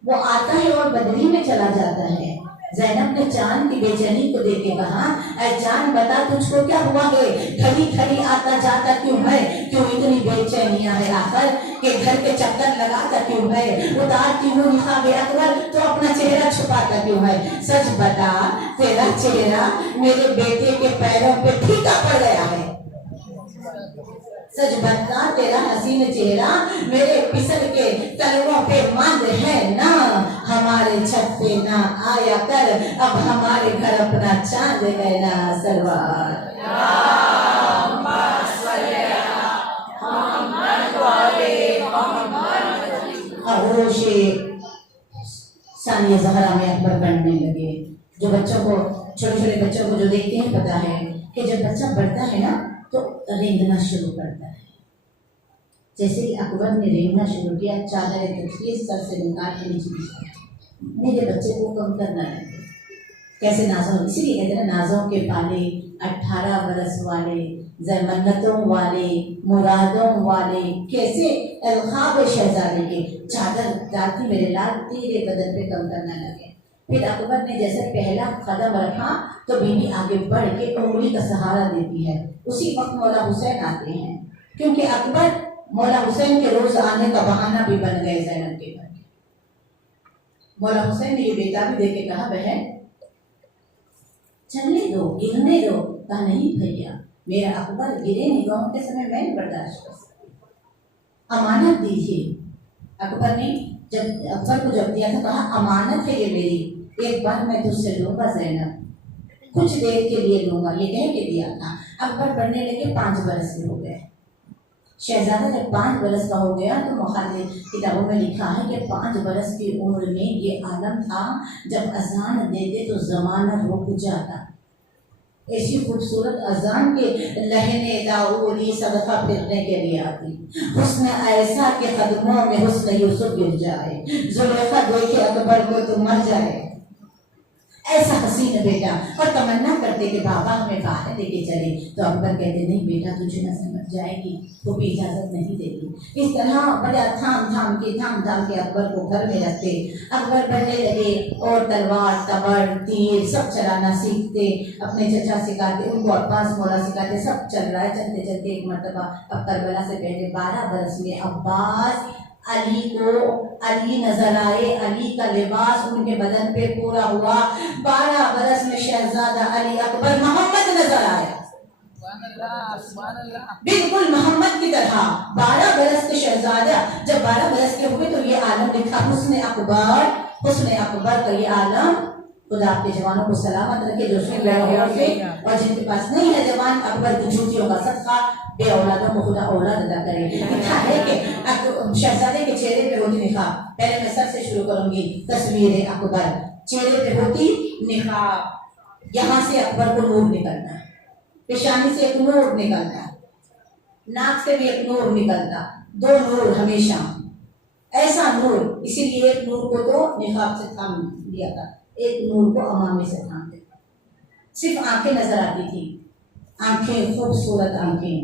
वो आता है और बदली में चला जाता है। ज़ैनब ने चांद की बेचैनी को देख के कहा ऐ चांद बता तुझको क्या हुआ है, खड़ी खड़ी आता जाता क्यों है, क्यों इतनी बेचैनियां है, आखिर के घर के चक्कर लगाता क्यों है, उतारती हूँ निकाब अकबर तो अपना चेहरा छुपाता क्यों है। सच बता तेरा चेहरा मेरे बेटे के पैरों पे फीका पड़ गया है, सच बता तेरा हसीन चेहरा मेरे पिसल के तलवों पे मांद है ना, हमारे छत पे ना आया कर, अब हमारे घर अपना चांद है ना सरवार। आगोशे सानिया ज़हरा में अकबर बढ़ने लगे। जो बच्चों को छोटे छोटे बच्चों को जो देखते हैं पता है कि जब बच्चा बढ़ता है ना तो रेंगना शुरू करता है। जैसे ही अकबर ने रेंगना शुरू किया चादर तकिए सर से निकाल के नीचे मेरे बच्चे को कम करना है। कैसे नाज़ों, इसीलिए कहते हैं नाज़ों के पाले 18 बरस वाले, मन्नतों वाले, मुरादों वाले, कैसे अलखाब शहजादे के चादर डालती मेरे लाल तेरे बदन पे कम करना लगे। फिर अकबर ने जैसे पहला कदम रखा तो बीवी आगे बढ़ के उंगली का सहारा देती है। उसी वक्त मौला हुसैन आते हैं, क्योंकि अकबर मौला हुसैन के रोज आने का बहाना भी बन गए ज़ैनब के घर। मौला हुसैन ने ये बेताबी दे के कहा बहन चलने दो, गिरने दो। कहा नहीं भैया, मेरा अकबर गिरे निगाहों के समय मैं बर्दाश्त कर सकती, अमानत दीजिए। अकबर ने जब अकबर को जब दिया था कहा अमानत है ये मेरी, एक बार मैं तुझसे लूंगा ज़ैनब, कुछ देर के लिए लूंगा, ये कह के दिया था। अकबर बढ़ने लगे, 5 बरस के हो गए। शहजादा जब 5 बरस का हो गया तो मुखालिफ किताबों में लिखा है कि 5 बरस की उम्र में ये आलम था जब अजान देते तो जमाना रुक जाता। ऐसी खूबसूरत अजान के लहने दाऊदी सदका फिरने के लिए आती। हुस्न ऐसा के कदमों में हुस्न यूसुफ गिर जाए, जुलेखा देखे अकबर को तो मर जाए। ऐसा हसीन बेटा, और तमन्ना करते कि बाबा हमें बाहर लेके चले, तो अकबर कहते नहीं बेटा तुझे न समझ जाएगी, वो भी इजाजत नहीं देगी। इस तरह बड़ा थाम थाम के अकबर को घर में रखते। अकबर बढ़ने लगे और तलवार तबर तीर सब चलाना सीखते, अपने चचा सिखाते, उनको अब्बास मौला सिखाते, सब चल रहा है। चलते चलते एक मरतबा अब करबला से पहले 12 बरस में अब्बास علی کو علی نظر آئے، علی کا لباس ان کے بدن پہ پورا ہوا، 12 برس میں شہزادہ علی اکبر محمد نظر آیا، بالکل محمد کی طرح۔ 12 برس کے شہزادہ جب 12 برس کے ہوئے تو یہ عالم لکھا حسن اکبر کا یہ عالم۔ خدا آپ کے جوانوں کو سلامت رکھے جو سن رہے ہوئے اور جن کے پاس نہیں ہے جوان، اکبر کی جوتیوں کا صدقہ بے اولادوں کو خدا اولاد عطا کرے۔ لکھا ہے کہ شہزادے کے چہرے پہ ہوتی نقاب، پہلے میں سب سے شروع کروں گی، تصویر اکبر، چہرے پہ ہوتی نقاب، یہاں سے اکبر کو نور نکلنا، پیشانی سے ایک نور نکلتا، ناک سے بھی ایک نور نکلتا، 2 نور ہمیشہ، ایسا نور، اسی لیے ایک نور کو تو نقاب سے تھام دیا تھا، ایک نور کو امامے سے تھام دیا، صرف آنکھیں نظر آتی تھی، آنکھیں خوبصورت آنکھیں،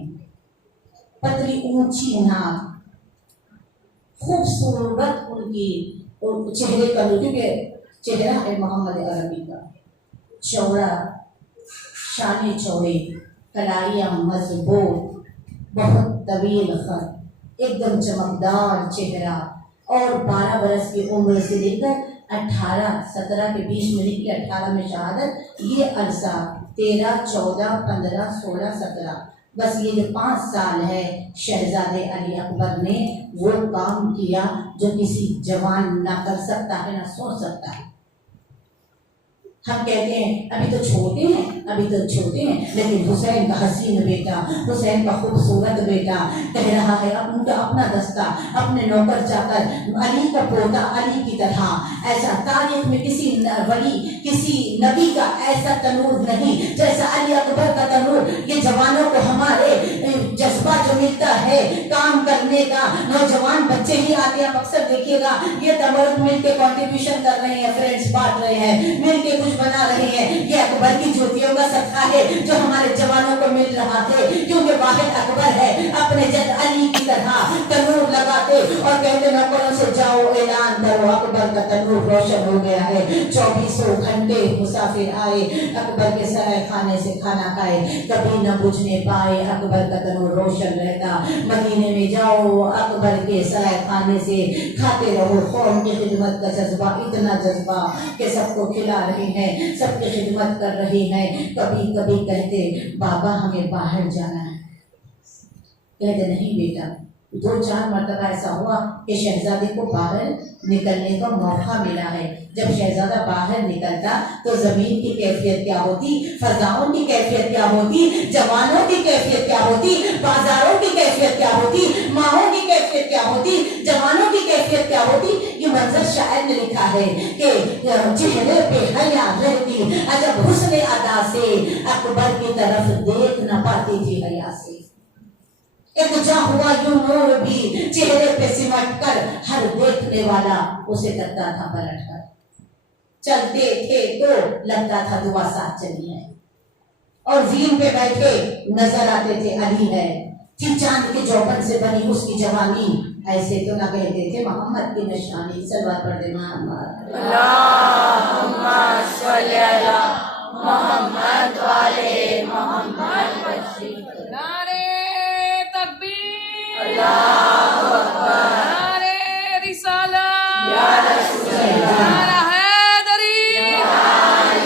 پتلی اونچی ناک، خوبصورت ان کی چہرے کا، کیونکہ چہرہ ہے محمد عربی کا، چوڑا، شانے چوڑے، کلائیاں مضبوط، بہت طویل خط، ایک دم چمکدار چہرہ، اور 12 برس کی عمر سے لے کر 17 کے بیچ میں نکلی، 18 میں شہادت، یہ عرصہ 13 14 15 16 17، بس یہ جو 5 سال ہے شہزادے علی اکبر نے وہ کام کیا جو کسی جوان نہ کر سکتا ہے، نہ سوچ سکتا ہے۔ ہم کہتے ہیں ابھی تو چھوٹے ہیں، لیکن حسین کا حسین بیٹا، حسین کا خوبصورت بیٹا کہہ رہا ہے ان کا اپنا دستہ، اپنے نوکر چاکر، علی کا پوتا علی کی طرح، ایسا تاریخ میں کسی ولی، کسی نبی کا ایسا تنور نہیں جیسا علی اکبر کا تنور۔ یہ جوانوں کو ہمارے جذبہ جو ملتا ہے کام کرنے کا، نوجوان بچے ہی آتے ہیں، اکثر دیکھیے گا یہ تمرد مل کے کنٹریبیوشن کر رہے ہیں، فرینڈز بانٹ رہے ہیں، مل کے کچھ بنا رہے ہیں، یہ اکبر کی جوتیوں کا صدقہ ہے جو ہمارے جوانوں کو مل رہا ہے، کیونکہ واحد اکبر ہے، اپنے جد علی کی طرح تنور لگاتے اور کہتے نوکروں سے جاؤ اعلان کرو اکبر کا تنور روشن ہو گیا ہے، 24 گھنٹے مسافر آئے اکبر کے سرائے خانے سے کھانا کھائے، کبھی نہ بجھنے پائے، اکبر کا تنور روشن رہتا۔ مدینے میں جاؤ اکبر کے سرائے خانے سے کھاتے رہو، قوم کی خدمت کا جذبہ، اتنا جذبہ کہ سب کو کھلا رہے ہیں، سب کی خدمت کر رہی ہیں۔ کبھی کبھی کہتے بابا ہمیں باہر جانا ہے، کہتے نہیں بیٹا۔ 2-4 مرتبہ ایسا ہوا کہ شہزادے کو باہر نکلنے کا موقع ملا ہے۔ جب شہزادہ باہر نکلتا تو زمین کی کیفیت کیا ہوتی، فضاؤں کی کیفیت کیا ہوتی، جوانوں کی کیفیت کیا ہوتی، بازاروں کی کیفیت کیا ہوتی، ماہوں کی کیفیت کیا ہوتی، جوانوں کی کیفیت کیا ہوتی۔ یہ منظر شاعر نے لکھا ہے کہ چہرے پہ حیا رہتی، عجب حسن ادا سے اکبر کی طرف دیکھ نہ پاتی تھی حیا سے۔ ایک جا ہوا یوں نور بھی چہرے پہ سمٹ کر، ہر دیکھنے والا اسے کرتا تھا پلٹ کر۔ چلتے تھے تو لگتا تھا دعا ساتھ چلی ہے، اور زین پہ بیٹھے نظر آتے تھے علی ہے، تھی چاند کے جوبن سے بنی اس کی جوانی، ایسے تو نہ کہتے تھے محمد کی نشانی۔ صلوات پڑھ دے محمد، اللہم صلی علی محمد والے محمد وسلم۔ نعرے تکبیر، اللہ اکبر، نعرے رسالت، یا رسول اللہ، نعرہ حیدری،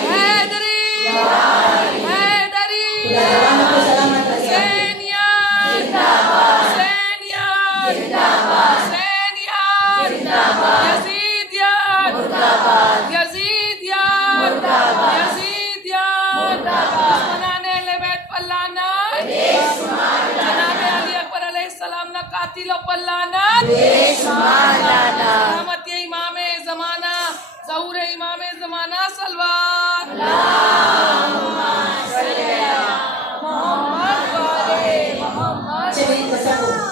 حیدری، حیدری، جوانوں کو سلامت رکھے۔ حسینیت، زندہ باد، حسینیت، زندہ باد، حسینیت، زندہ باد، یزیدیت، مردہ باد، یزیدیت، مردہ باد، یزیدیت، مردہ باد، دشمنان اہل بیت پر لعنت، بے شمار جناب لعنت، علی اکبر علیہ السلام نہ قاتلوں پر لعنت، بے شمار لعنت۔ سلامتی امام زمانہ، ظہور امام زمانہ، صلوات اللہم صلی علی محمد والے محمد۔ چلیے تصور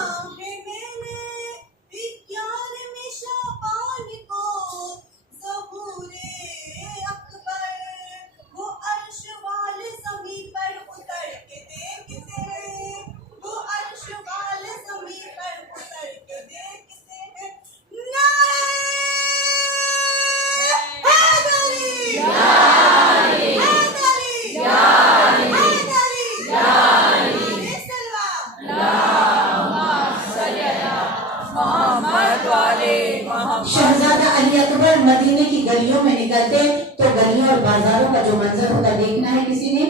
रहमत वाले मोहम्मद। शहजादा अली अकबर मदीने की गलियों में निकलते तो गलियों और बाजारों का जो मंजर होता देखना है किसी ने?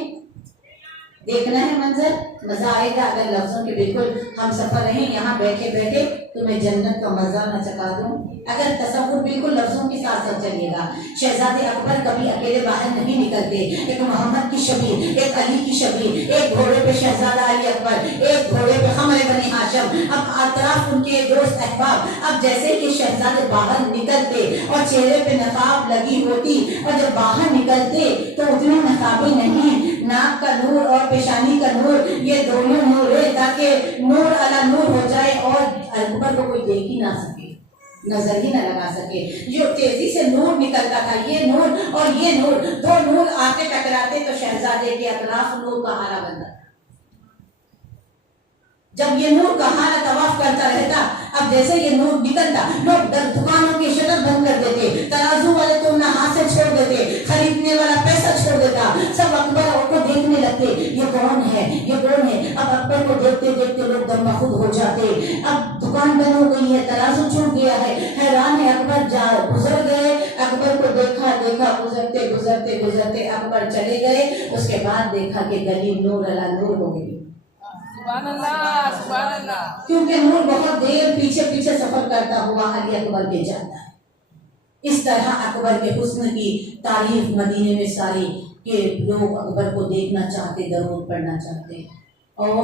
देखना है मंजर? मजा आएगा अगर लफ्जों के बिल्कुल हम सफर रहें यहाँ बैठे बैठे तो मैं जन्नत का मजा न चखा दूं। अगर तसव्वुर बिल्कुल लफ्जों के साथ साथ चलिएगा। शहजादे अकबर कभी अकेले बाहर नहीं निकलते। एक मोहम्मद की शबीह, एक अली की शबीह, एक घोड़े पे शहजादा अली अकबर, एक घोड़े पे हमरे बनी हाशम, अब अतराफ उनके दोस्त अहबाब। अब जैसे कि शहजादे बाहर निकलते और चेहरे पे नकाब लगी होती और जब बाहर निकलते तो उतने नकाबे नहीं, नाक का नूर और पेशानी का नूर, ये दोनों नूर है ताकि नूर अला नूर हो जाए और अकबर को कोई देख ही ना सके, नजर ही न लगा सके। जो तेजी से नूर निकलता था, ये नूर और ये नूर, दो नूर आके टकराते तो शहजादे के अतराफ नूर का हारा बनता। जब ये नूर का हारा तवाफ करता रहता, अब जैसे ये नूर निकलता लोग दुकानों के शटर बंद कर देते, तराजू वाले तो ना हाथ से छोड़ देते, खरीदने वाला पैसा छोड़ देता, सब अकबर को देखने लगते, ये कौन है, ये कौन है। अब अकबर को देखते देखते लोग दमखुद हो जाते। अब दुकान बंद हो गई है, तराजू छूट गया है, हैरान है अकबर, जा गुजर गए, अकबर को देखा देखा, गुजरते गुजरते गुजरते अकबर चले गए। उसके बाद देखा कि गली नूर अला नूर हो गई। सुभान अल्लाह, सुभान अल्लाह। क्योंकि नूर बहुत देर पीछे पीछे सफर करता हुआ अली अकबर के जाता है। इस तरह अकबर के हुस्न की तारीफ मदीने में सारी के लोग अकबर को देखना चाहते, दरूद पढ़ना चाहते। और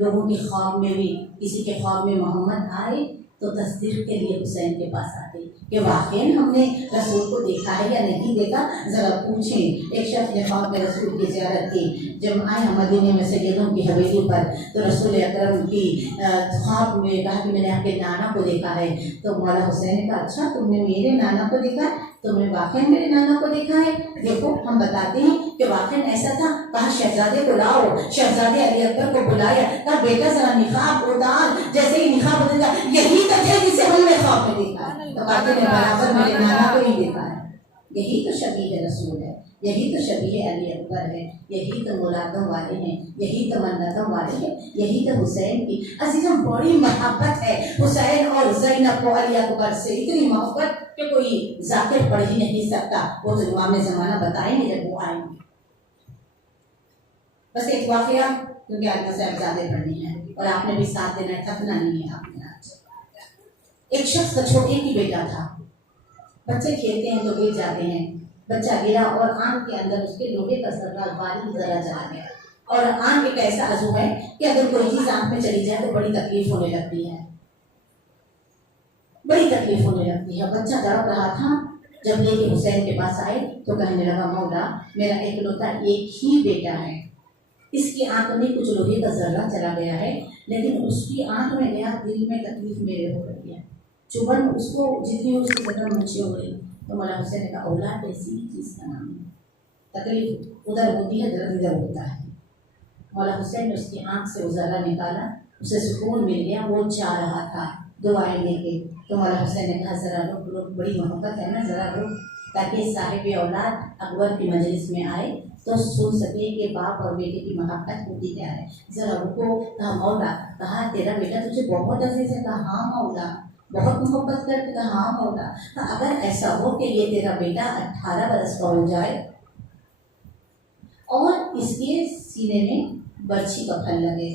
लोगों के ख्वाब में भी, किसी के ख्वाब में मोहम्मद आए तो तस्दीक के लिए हुसैन के पास आते कि वाकई हमने रसूल को देखा है या नहीं देखा, जरा पूछें। एक शख्स ने ख्वाब में रसूल की ज़ियारत की। जब आए हम मदीने में सैयदों की हवेली पर तो रसूल अकरम की ख्वाब में कहा कि मैंने आपके नाना को देखा है। तो मौला हुसैन ने कहा अच्छा तुमने मेरे नाना को देखा है? तुमने वाकई मेरे नाना को देखा है? देखो हम बताते हैं कि वाकई ऐसा था। कहा शहजादे को लाओ। शहजादे अली अकबर को बुलाया, कहा बेटा जरा निकाब उतार। जैसे ही निकाब उतारा, यही तो थे जिसे हमने ख्वाब में देखा है। तो कहते हैं बराबर मेरे नाना को ही देखा है। यही तो शबीह रसूल है, यही तो शबीह अली अकबर है, यही तो मुरादों वाले हैं, यही तो मन्नतों वाले हैं, यही तो हुसैन की अजीजों बड़ी मोहब्बत है हुसैन और ज़ैनब को अली अकबर से, इतनी मोहब्बत कि कोई जाकिर पढ़ ही नहीं सकता। वो तो इमाम ज़माना बताएंगे जब वो आएंगे। बस एक वाकया, क्योंकि आज साहबजादे पढ़नी है और आपने भी साथ देना है, थकना नहीं है आपने आज। एक शख्स का छोटे की बेटा था। बच्चे खेलते हैं तो गिर जाते हैं। बच्चा गिरा और आंख के अंदर उसके लोहे का सर्रा बारीक जरा चला गया। और आंख एक ऐसा अज़ू है कि अगर कोई चीज आंख में चली जाए तो बड़ी तकलीफ होने लगती है, बड़ी तकलीफ होने लगती है। बच्चा तड़प रहा था। जब लेके हुसैन के पास आए तो कहने लगा मौला मेरा इकलौता एक ही बेटा है, इसकी आंख में कुछ लोहे का जर्रा चला गया है, लेकिन उसकी आंख में गया, दिल में तकलीफ मेरे हो रही है, चुभन उसको जितनी उसकी जगह मुझे हो रही। तो मौला हुसैन ने कहा औलाद ऐसी चीज़ का नाम है, तकलीफ उधर होती है, दर्द इधर होता है। मौला हुसैन ने उसकी आंख से वो जर्रा निकाला, उसे सुकून मिल गया। वो चाह रहा था दुआएं लेके। तो मौला हुसैन ने कहा जरा रुक रुक, बड़ी मोहब्बत है ना, जरा रुक, ताकि साहिब औलाद अकबर की मजलिस में आए तो सुन सके कि बाप और बेटे की मोहब्बत होती क्या है। जरा रुको। कहा मौला, कहा तेरा बेटा तुझे बहुत अजीज है? कहा हाँ मौला, बहुत मोहब्बत करते। कहा हाँ मौला। तो अगर ऐसा हो कि ये तेरा बेटा 18 बरस का हो जाए और इसके सीने में बर्छी का फल लगे,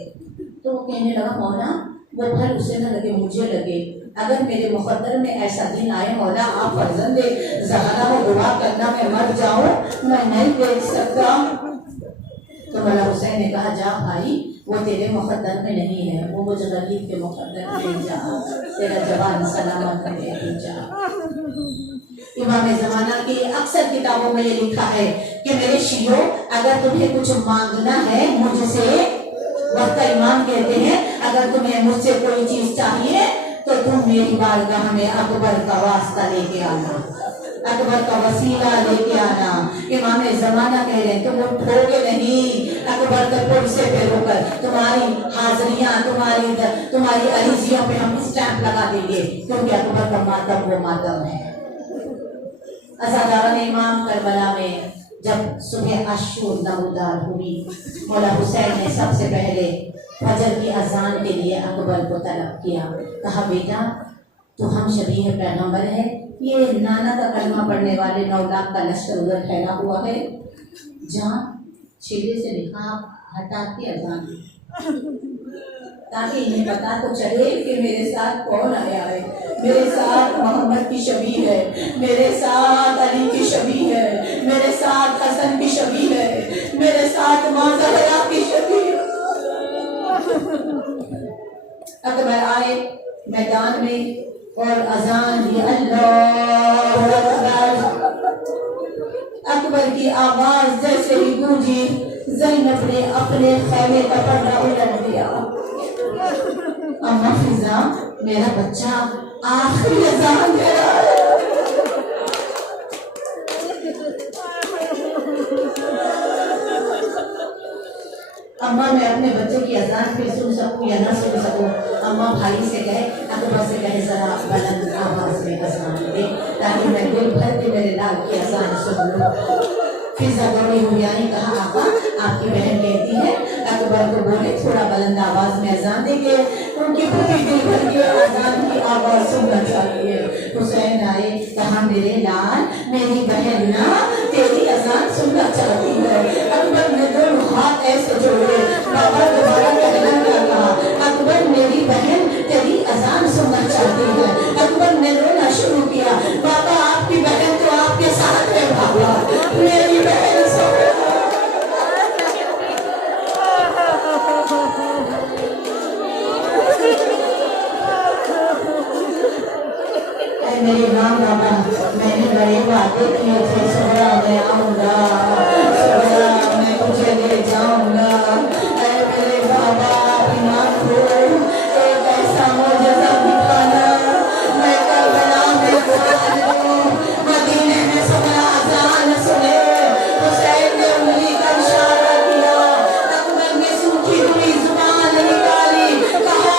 तो वो कहने लगा मौला वो फल उसे न लगे, मुझे लगे। अगर मेरे मुकद्दर में ऐसा दिन आए मौला आप फर्जंदे ज़हरा को दुआ करना मैं मर जाऊं, मैं नहीं देख सकता। तो मौला हुसैन ने कहा जा भाई, वो तेरे मुकद्दर में नहीं है, वो मुझे गरीब के मुकद्दर में जा, तेरा जवान सलामत है तू जा। इमाम ज़माना की अक्सर किताबों में ये लिखा है कि मेरे शियो अगर तुम्हें कुछ मांगना है मुझसे, वक्त इमाम कहते हैं अगर तुम्हें मुझसे कोई चीज चाहिए तो तुम मेरी बारगाह में अकबर का वास्ता लेके आना, अकबर का वसीला लेके आना। इमाम ज़माना कह रहे हैं तुम उठोगे नहीं, अकबर के पुरसे पे होकर तुम्हारी हाजिरियां, तुम्हारी अरीजियों पे हम स्टैंप लगा देंगे, क्योंकि अकबर का मातम वो मातम है। अज़ादारान इमाम करबला में जब सुबह अशूर नमूदार हुई, मौला हुसैन ने सबसे पहले फजर की अजान के लिए अकबर को तलब किया। कहा बेटा तो हम शबीह पैगंबर है। ये नाना का कलमा पढ़ने वाले 9 लाख का लश्कर उधर फैला हुआ है, जहाँ चेहरे से निकाब हटा के अजान दी, ताकि इन्हें पता तो चले कि मेरे साथ कौन आया है। मेरे साथ मोहम्मद की शबी है, मेरे साथ अली की शबी है, मेरे साथ हसन की शबी है, मेरे साथ माँ ज़हरा की शबी है। अकबर आए मैदान में और अजान दी, अल्लाहु अकबर। अकबर की आवाज जैसे ही गूंजी, ज़ैनब ने अपने खैमे का पर्दा उलट दिया। अम्मा फिजा, मेरा बच्चा आखिरी अजान दे रहा है। अम्मा, मैं अपने बच्चे की अजान फिर सुन सकूं या ना सुन सकूं? अम्मा भाई से कहे, अकबर से कहे जरा बुलंद आवाज में अजान दे, ताकि मैं दिल भर के मेरे लाल की अजान सुन लूं। फिजा दौड़ी हुई आई, कहा आका आपकी बहन कहती है अकबर को बोले थोड़ा बुलंद आवाज में अजान देंगे, उनकी पूरी दिल भर के अजान की आवाज सुनना चाहती है। हुसैन आए, कहा मेरे लाल, मेरी बहन ना तेरी अजान सुनना चाहती है। अकबर ने दोनों हाथ ऐसे जोड़े, बाबा दोबारा कहना क्या कहा? अकबर मेरी बहन तेरी अजान सुनना चाहती है। अकबर ने रोना शुरू किया, बाबा आपकी बहन तो आपके साथ है, बाबा मेरी बहन मेरे नाम बाबा, मैंने बड़े वादे किए थे, सोहरा मैं आऊंगा, सोहरा मैं तुझे ले जाऊंगा। ऐ मेरे बाबा ईमान को एक ऐसा मौजज़ा दिखाना, मैं करबला में गुज़रूं, मदीने में सोहरा अज़ान सुने। हुसैन ने उंगली का इशारा किया, अकबर ने सूखी हुई जुबान निकाली, कहा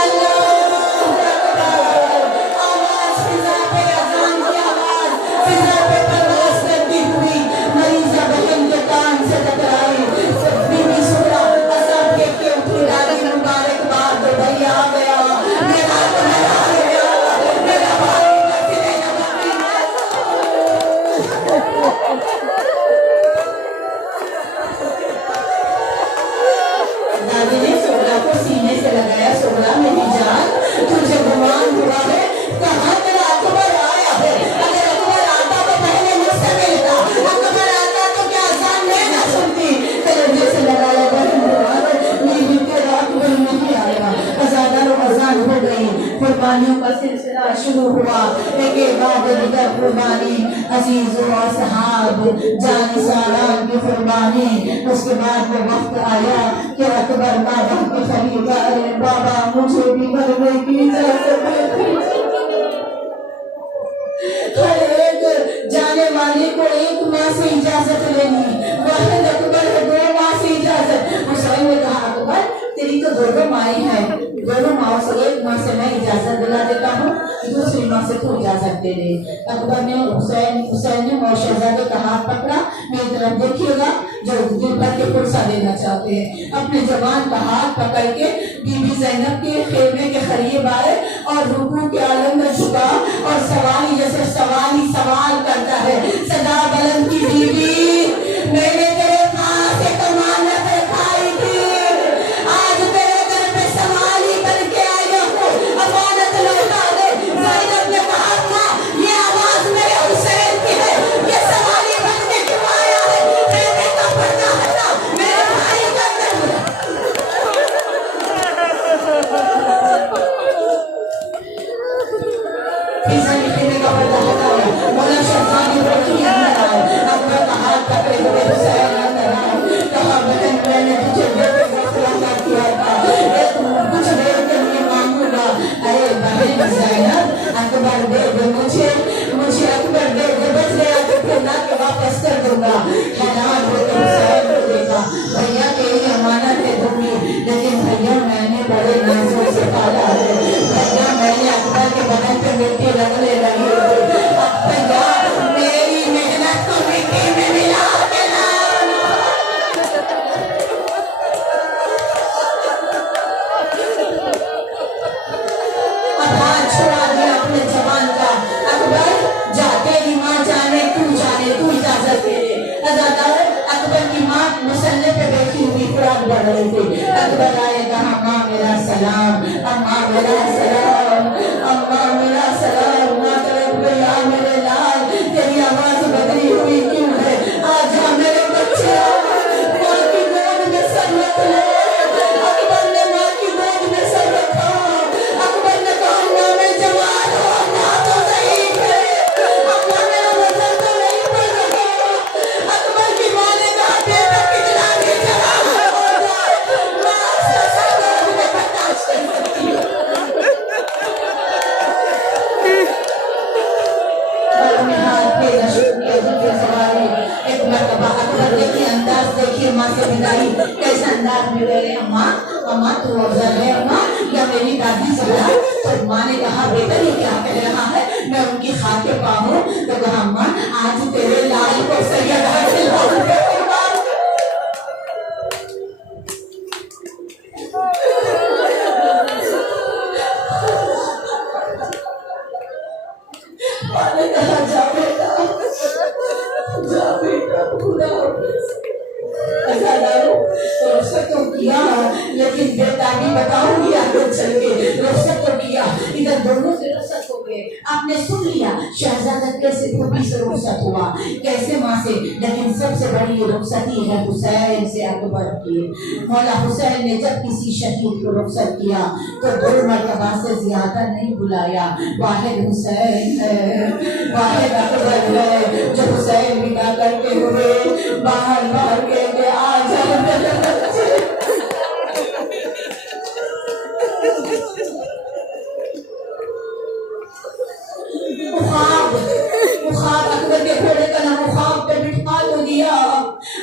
कुर्बानियों का सिलसिला शुरू हुआ, एक बाद दिगर कुर्बानी, अजीजों और सहाब जान सालान की कुर्बानी। उसके बाद वो वक्त आया कि अकबर का वक्त खलीफा है, बाबा मुझे भी मरने की इजाजत है। हर एक जाने वाले को 1 माह से इजाजत लेनी, वाहिद अकबर है 2 माह से इजाजत। हुसैन ने कहा अकबर तेरी तो 2 माएँ हैं, दोनों माओ से 1 माह से मैं इजाजत दिला देता हूँ, दूसरी माह से तू इजाजत दे दे। अकबर ने हुसैन ने और शहजादे का हाथ पकड़ा, मेरी तरफ देखिएगा जो दिल भर के पुरसा देना चाहते हैं। अपने जवान का हाथ पकड़ के बीबी ज़ैनब के खेमे के करीब आए और रुकू के आलम में झुका और सवाली जैसे सवाली सवाल करता है, सदा बुलंद की बीबी, मैंने तेरे माँ से कमानत खाई थी, आज तेरे घर पे सवाली करके आई हूँ, अमानत लौटा दे। ज़ैनब ने कहा था ये आवाज मेरे हुसैन की है, ये सवाली बन के क्यों आया है? खेमे का पर्दा हटा, मेरे भाई का खेमे का पर्दा हटाया, बोला शहजादी रोटी अंदर आओ। अकबर का हाथ पकड़े हुए हुसैन अंदर आओ, कहा बहन मैंने तुझे बेटे का खुलासा किया था, कुछ देर के लिए मांगूंगा। अरे बहन ज़ैनब, अकबर दे दे मुझे अकबर दे दे, बच गया तो फिर ला के वापस कर दूंगा। हैरान होकर हुसैन को देखा, भैया तेरी अमानत है दूंगी, लेकिन भैया मैंने बड़े नाजुक से पाला है, भैया मैंने अकबर के बदन पे मिट्टी रगड़े लगी है, भैया मेरी मेहनत को मिट्टी में मिला के अब हाथ छुड़ा दिया अपने जवान माँ ने कहा जा बेटा, खुदा हाफिज। अजादारो तो रुखसत तो किया, लेकिन बेताबी बताऊंगी आगे चल के। रुखसत तो किया, इधर दोनों से रुखसत हो गए। आपने सुन लिया शहजादा कैसे खूबी से रुखसत हुआ, कैसे माँ से, लेकिन सबसे बड़ी रुखसती है हुसैन से अकबर की। मौला हुसैन ने जब किसी शहीद को रुखसत किया तो 2 मरतबा से ज्यादा नहीं बुलाया। वाहिद हुसैन है, वाहिद अकबर है। जो हुसैन विदा करके हुए बाहर के आ जाओ। मुखाब अकबर के घोड़े का नाम मुखाब पे बिठा तो दिया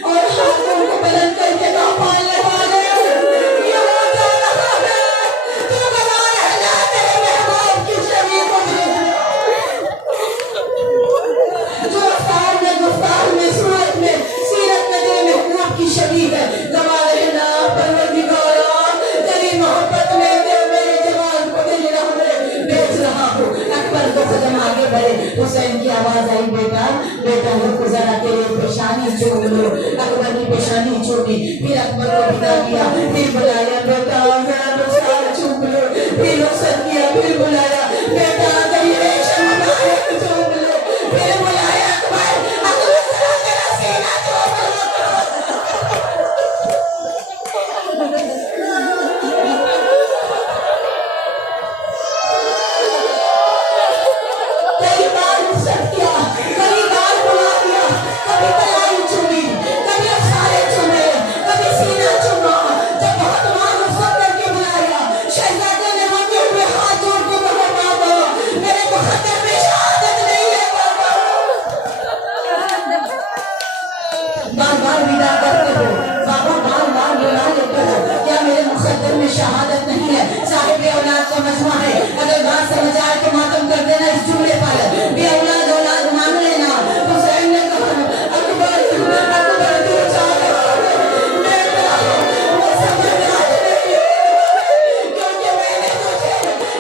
और हाथों को बुलंद करके पालने वाले ये वो जो रहा है, जो गवार है ना तेरे महबूब की शरीर को जो गुफ्तार में सूरत में सीरत में तेरे महबूब की शरीर है। गवार है ना परवरदिगारा, तेरी मोहब्बत में मेरे जवान को तेरी राह में बेच रहा हूँ। अकबर को कदम आगे बढ़े, हुसैन की आवाज आई, बेटा बेटा रुको जरा, तेरी पेशानी चूम लो। अकबर की पेशानी चूमी, फिर अकबर को विदा किया, फिर बुलाया, बेटा जरा रुखसार चूम लो। फिर रुखसत किया, फिर बुलाया, बेटा तेरी रेशम मुबारक चूम लो। फिर बुलाया अकबर जरा तेरा सीना चूम लो। कई बार रुखसत किया, कई बार बुला दिया, कभी कलाई चूमी, कभी अखाड़े चूमे, कभी सीना चूमा। जब बहुत बार रुखसत करके बुलाया, शहजादे ने रोते हुए हाथ जोड़ के कहा, बाबा मेरे मुकद्दर में शहादत नहीं है बाबा। बार बार विदा करते हो बाबा, बार बार बुला लेते हो, क्या मेरे मुकद्दर में शहादत नहीं है? साहिब औलाद का मजमा है, अगर बात समझ आए तो मातम कर देना इस जुमले पर। बे औलाद औलाद मान लेना। हुसैन ने कहा, अकबर अकबर तू चाहे बेटा वो समझदार नहीं है, क्योंकि मैंने तुझे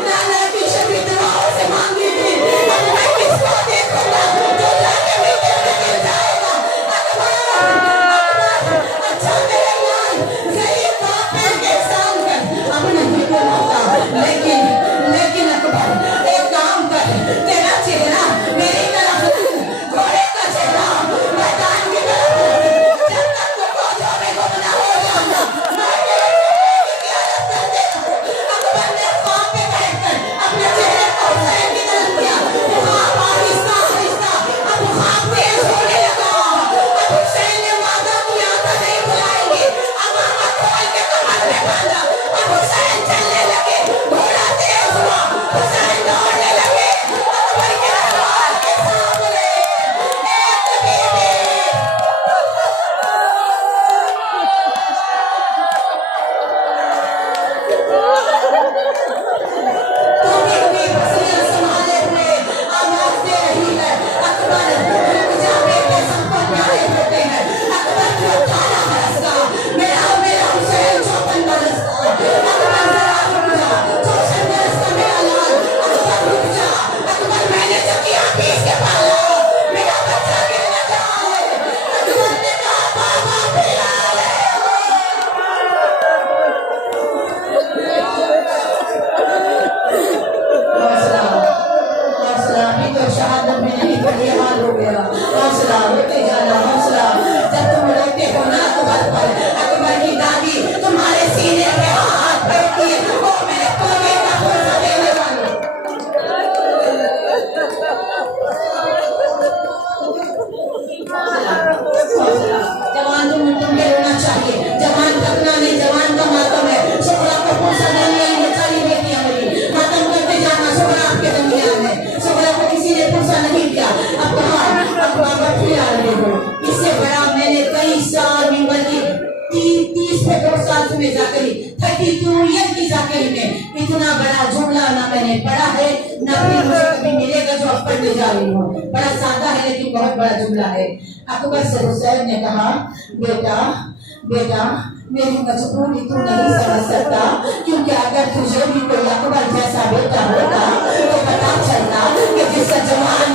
नाना की शबी दुआओं से मांगी थी। अब मैं किसको देखूंगा जो जाके भी तेरे मिल जाएगा। अकबर अच्छा मेरे लाल गरीब बाप पे एहसान कर, अब नहीं बुलाता। लेकिन अकबर एक काम कर, तेरा चेहरा मेरी तरफ, घोड़े का चेहरा मैदान की तरफ, जब तक तू फौजों में गुमना हो जाऊंगा मैं तेरे चेहरे की ज़ियारत कर देता हूँ। अकबर ने ख्वाब पे बैठकर अपने चेहरे को हुसैन की तरफ किया। ख्वाब आहिस्ता आहिस्ता अब ख्वाब तेज होने लगा। अब हुसैन ने वादा किया था नहीं बुलाएंगे, अब आंखें खोल के कमर में बांधा। अब हुसैन चलने लगे, घोड़ा तेज हुआ, हुसैन दौड़ने लगे। अकबर के दरबार के सामने एक बीवी बसियां संभाले हुए आवाज दे रही है, अकबर रुक जा बेटे, सबको प्यारे होते हैं। अकबर को 18 बरस का, मेरा हुसैन 54 बरस का। अकबर जरा रुक जा, 64 बरस का मेरा लाल। अकबर रुक जा, अकबर मैंने चकिया पीस के पाला, मेरा बच्चा गिर न जाए। अकबर ने कहा, बाबा पिला ले। हौसला अभी तो शहादत में नहीं पड़ी, हाल हो गया। हौसला रोते जाना, हौसला। जब तुम रोते हो ना अकबर पर, अकबर की दादी तुम्हारे सीने पे हाथ फेरती है, ओ मेरे कोने का हौसला देने वाले। हौसला। जवान तुमको रोना चाहिए, जवान थकना नहीं, जवान का मातम है। सुखरा को पूछा नहीं, बेचारी बेटियां मेरी मातम करते जाना, सुखरा आपके दरमियान है। सुखरा को किसी ने पूछा नहीं किया, अब बाबा फिर आ रहे हो। इससे बड़ा मैंने कई साल मिंबर की 30 से 2 साल में जाकरी 32 ईयर की जाकरी में इतना बड़ा जुमला ना मैंने पढ़ा है, ना फिर मुझे कभी मिलेगा जो अब पढ़ने जा रही हूँ। बड़ा सादा है लेकिन बहुत बड़ा जुमला है। अकबर से हुसैन ने कहा, बेटा बेटा मेरी मजबूरी तू नहीं समझ सकता, क्योंकि अगर तुझे भी कोई अकबर जैसा बेटा होता तो पता चलता कि जिसका जवान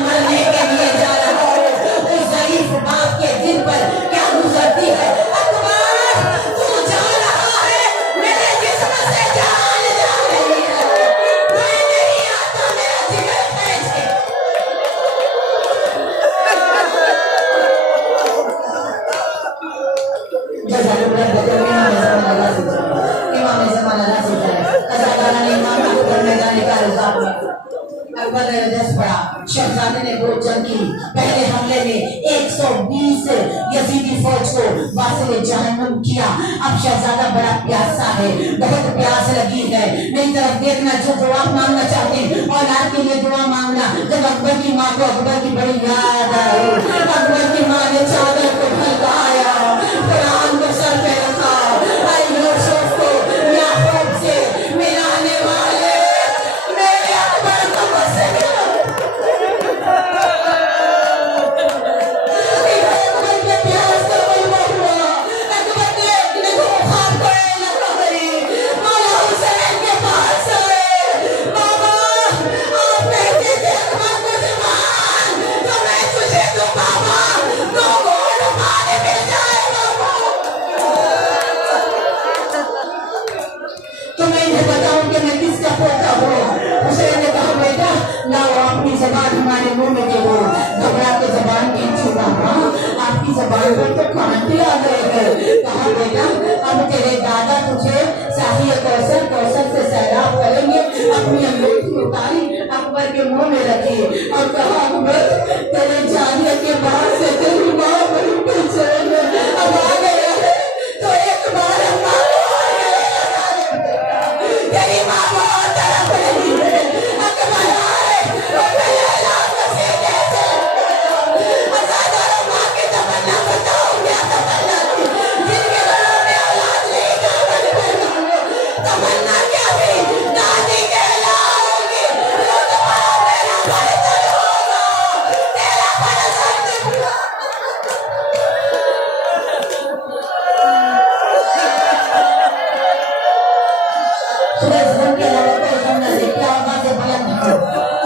برس پڑا. شہزادے نے بہت جنگ کی. پہلے حملے میں 120 یزیدی فوج کو واصل جہنم کیا. اب شہزادہ بڑا پیاسا ہے, بہت پیاس لگی ہے. میری طرف دیکھنا, جو دعا مانگنا چاہتے ہیں اولاد کے لیے دعا مانگنا. جب اکبر کی ماں کو اکبر کی بڑی یاد آئی, اکبر کی ماں نے چادر کو ہلکایا, قرآن کو سر پہ رکھا. اے یوسف کو یعقوب سے ملانے والے میرے اکبر کو مجھ سے ملا. اکبر کے پیاس کا غلبہ ہوا. اکبر نے خواب کو لگا بری مولا حسین کے پاس آئے. بابا آپ کہتے تھے اکبر کو زبان تو میں تجھے دوں بابا, دو گھوڑ پانے مل جائے بابا. تو میں انہیں بتاؤں کہ میں کس کا پوتا ہوں. حسین نے کہا بیٹا لاؤ اپنی زبان ہمارے منہ میں دے دو. گھبرا کے زبان کی چھپا, ہاں آپ کی زبان پر تو کانٹے آ گئے ہیں. کہا بیٹا اب تیرے دادا تجھے ساحل کوثر, کوثر سے سیراب کریں گے. اپنی انگوٹھی اتاری اکبر کے منہ میں رکھی اور کہا اکبر تیرے جانے کے بعد سے تیری ماں بڑی بے چین ہے. اب آ گیا ہے تو ایک بار اماں کو آ گیا, تیری ماں بہت طرف رہی ہے. اکبر آئے تو لیلا کو سینے سے آزاد اور ماں کی تمنا بتاؤ کیا تمنا تھی. جن کے گھروں میں اولاد نہیں تھا تمنا کیا بھی دادی کہلاؤ گی. تو تمہارا میرا برتن ہوگا, تیرا برتن ہوگا. سورج بن کے علاوہ کوئی غم نہ دے, کیا باتیں بلند ہیں.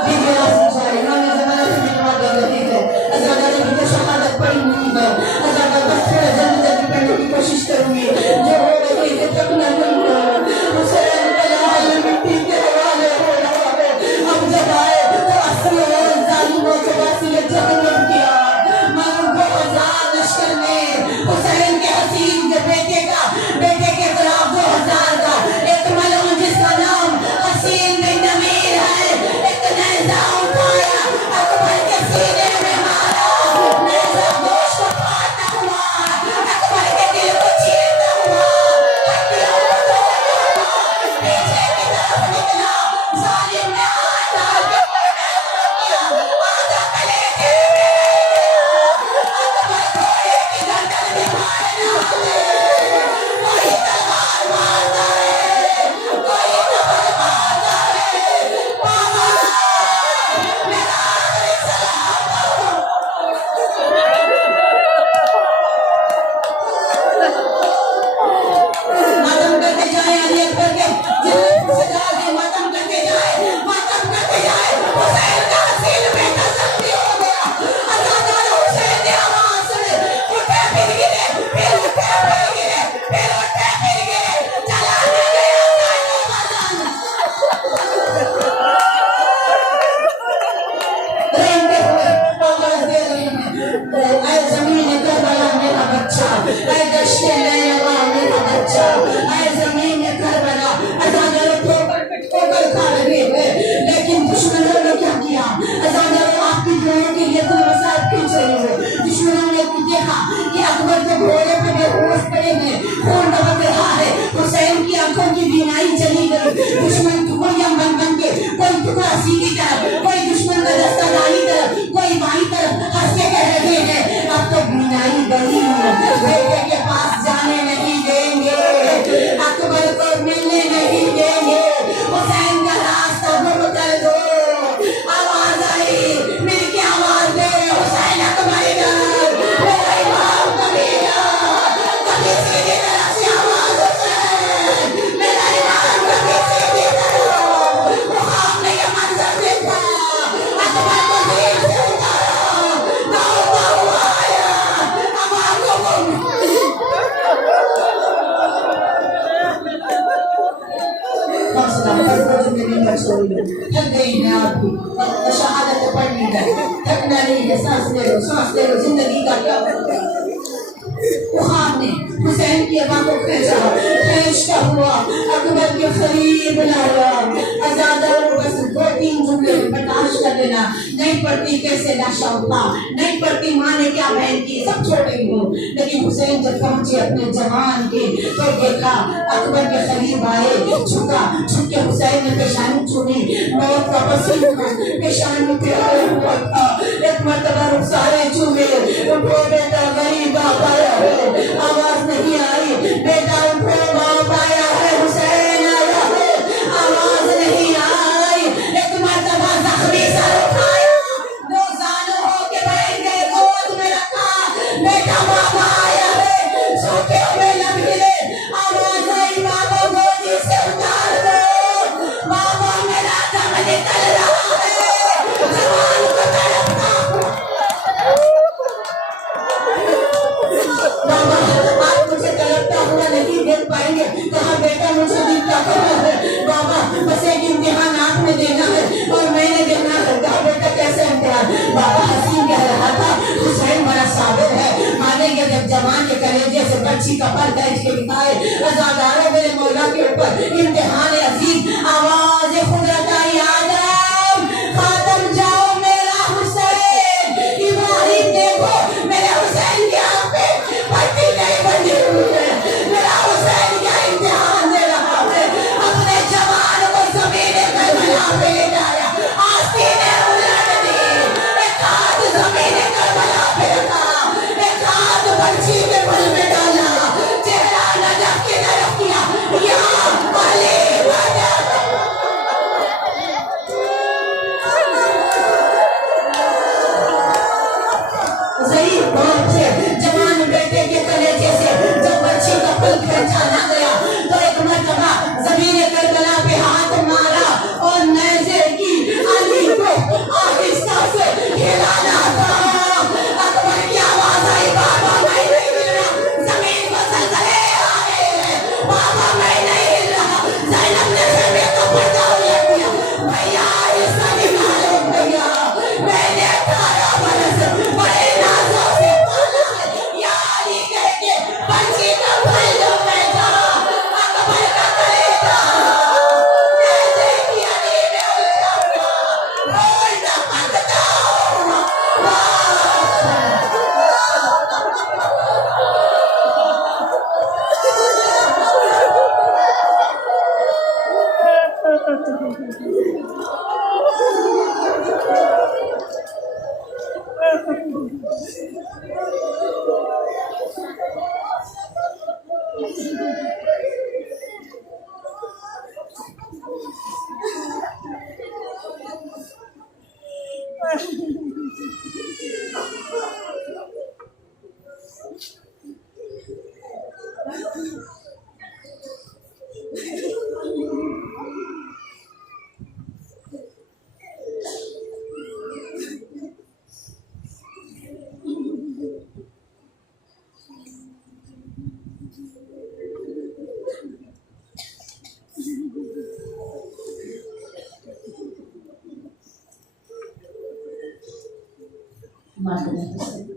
دیگر آسم سارے انہوں نے زمانہ سے ملوا دے رہی ہے. ازادہ نے بھی تو شہادت پڑی نہیں ہے. ازادہ بس تھوڑا جلدی جلدی پڑھنے کی کوشش کروں گی. جو ہو رہی ہے تک نہ نہیں. حسین کا لال مٹی کے حوالے ہو رہا ہے. اب جب آئے تو اصلی اور ظالموں کو واصل جہنم کیا. معلوم 2000 لشکر نے حسین کے حسین کے بیٹے کے خلاف 2000 کا ایک ملعون جس کا نام حسین بن نمیر ہے, ایک نیزہ اٹھایا, اکبر کے سینے میں مارا. نیزہ گوشت کو پھاڑتا ہوا, اکبر کے دل کو چیرتا ہوا, ہڈیوں کو توڑتا ہوا پیچھے کی طرف نکلا. ظالم نے ہاتھ ڈال کے پردہ کیا, آدھا کلیجے میں اکبر گھوڑے کی گردن میں مارنا ہے. کوئی تلوار مارتا ہے, کوئی تبر مارتا ہے. بابا میرا آخری سلام ہو. ماتم کرتے جائیں علی اکبر کے جنت سے جا کے ماتم کرتے جائیں, ماتم کرتے جائیں. حسین کا حسین بیٹا زخمی ہو گیا. آزادہ حسین نے آواز سنے, اٹھے پھر گرے, پھر اٹھے پھر گرے, پھر اٹھے پھر گرے. چلانے گیا زینو بدن. رہتے ہوئے آواز دے رہے ہیں, اے زمین کربلا میرا بچہ, اے دشت لیلا میرا بچہ, اے زمین کربلا. ازادہ ٹھوکر کھا رہے ہیں لیکن دشمنوں نے کیا کیا. ازادہ آپ کی دعاؤں کے لیے کوئی وسائل کھینچ رہے ہو. دشمنوں نے دیکھا کہ اکبر کے گھوڑے پہ بے ہوش پڑے ہیں, خون بہہ رہا ہے. حسین کی آنکھوں کی بینائی چلی گئی. دشمن ٹکڑیاں بن بن کے, کوئی ٹکڑا سیدھی طرف, کوئی دشمن کا دستہ دائیں طرف, کوئی بائیں طرف, ہنس کے کہہ رہے ہیں اب تو بینائی گئی, بیٹے کے پاس جانے نہیں دیں گے, اکبر کو ملنے نہیں دیں گے. حسین کا راستہ گم کر دو. آواز آئی, مل کے آواز دے, حسین اکبر ادھر, میرا امام کبھی ادھر, کبھی سیدھی طرف سے آواز حسین, میرا امام کبھی سیدھی طرف. وہ خواب نے یہ منظر دیکھا, اکبر کو دل سے اتارا, دوڑتا ہوا آیا, امام کو تھک گئی ہیں آپ کی, شہادت پڑھنی ہے, تھکنا نہیں ہے. سانس لے لو, سانس لے لو, زندگی کا کیا کرتے. خواب نے حسین کی ابا کو کھینچتا ہوا اکبر کے قریب لایا. آزادہ بس 2-3 جملے برداشت کر لینا. نہیں پڑھتی کیسے لاشا اٹھا, نہیں پڑھتی ماں نے کیا بہن کی, سب چھوڑ گئی ہوں. لیکن حسین جب پہنچے اپنے جوان کے تو دیکھا اکبر کے قریب آئے, جھکا, جھک کے حسین نے پیشانی چومی. موت کا پسینہ پیشانی پہ آیا ہوا تھا. ایک مرتبہ رخسارے چومے. اٹھو بیٹا غریب باپ آیا ہے. آواز نہیں آئی, بیٹا اٹھو باپ آیا ہے, حسین آیا ہے. آواز نہیں آئی. ایک مرتبہ زخمی سر اٹھایا, 2 زانوں ہو کے بیٹھ گئے, گود میں رکھا, بیٹا بابا آیا ہے. سوکھے ہوئے لب ہلے, آواز آئی بابا گودی سے اتار دو, بابا میرا دم نکل رہا ہے, جوان کو تڑپتا ہوں. بابا آپ مجھے تڑپتا ہوا نہیں دیکھ پائیں گے, کہا بیٹا مجھے دکھتا کہاں ہے, بابا بس ایک امتحان آپ میں دینا ہے اور میں نے دینا ہے. کہا بیٹا کیسے امتحان, بابا حسین کہہ رہا تھا حسین بڑا صابر ہے, مانیں گے جب جوان کے کلیجے سے بچی کا پر کھینچ کے دکھائے. ازاداروں میرے مولا کے اوپر امتحان عزیز. آواز قدرت آئی, آدم خاتم جاؤ میرا حسین. ابراہیم دیکھو میرے حسین کی آنکھیں پٹی نہیں بندی ہوئی ہے, میرا حسین کیا امتحان دے رہا ہے. اپنے جوان کو زمین کربلا پہ لے جایا, آستینیں الٹ دی, ایک ہاتھ زمین کربلا پہ رکھا, ایک ہاتھ بچی کے بل میں ڈالا, چہرہ نجف کی طرف کیا, یا علی وجہ. ضعیف باپ سے جوان بیٹے کے کلیجے سے جب بچی کا پل پہچانا گیا تو ایک مرتبہ زمین کربلا پہ ہاتھ مارا اور نیزے کی علی کو آہستہ سے ہلانا تھا. اکبر کی آواز آئی, بابا میں نہیں ہل رہا, زمین کو زلزلے آ رہے ہیں, بابا میں نہیں ہل رہا. زینب نے خیمے کا پردہ الٹ دیا, بھیا آہستہ نکالو بھیا, میں نے 18 برس بڑے نازوں سے پالا ہے, یا علی کہہ کے بچی کا پھیلو بیٹھا. اکبر کا کلیجہ نیزے کی علی میں الٹا ہوا, الٹا پکتا ہوا. معذرت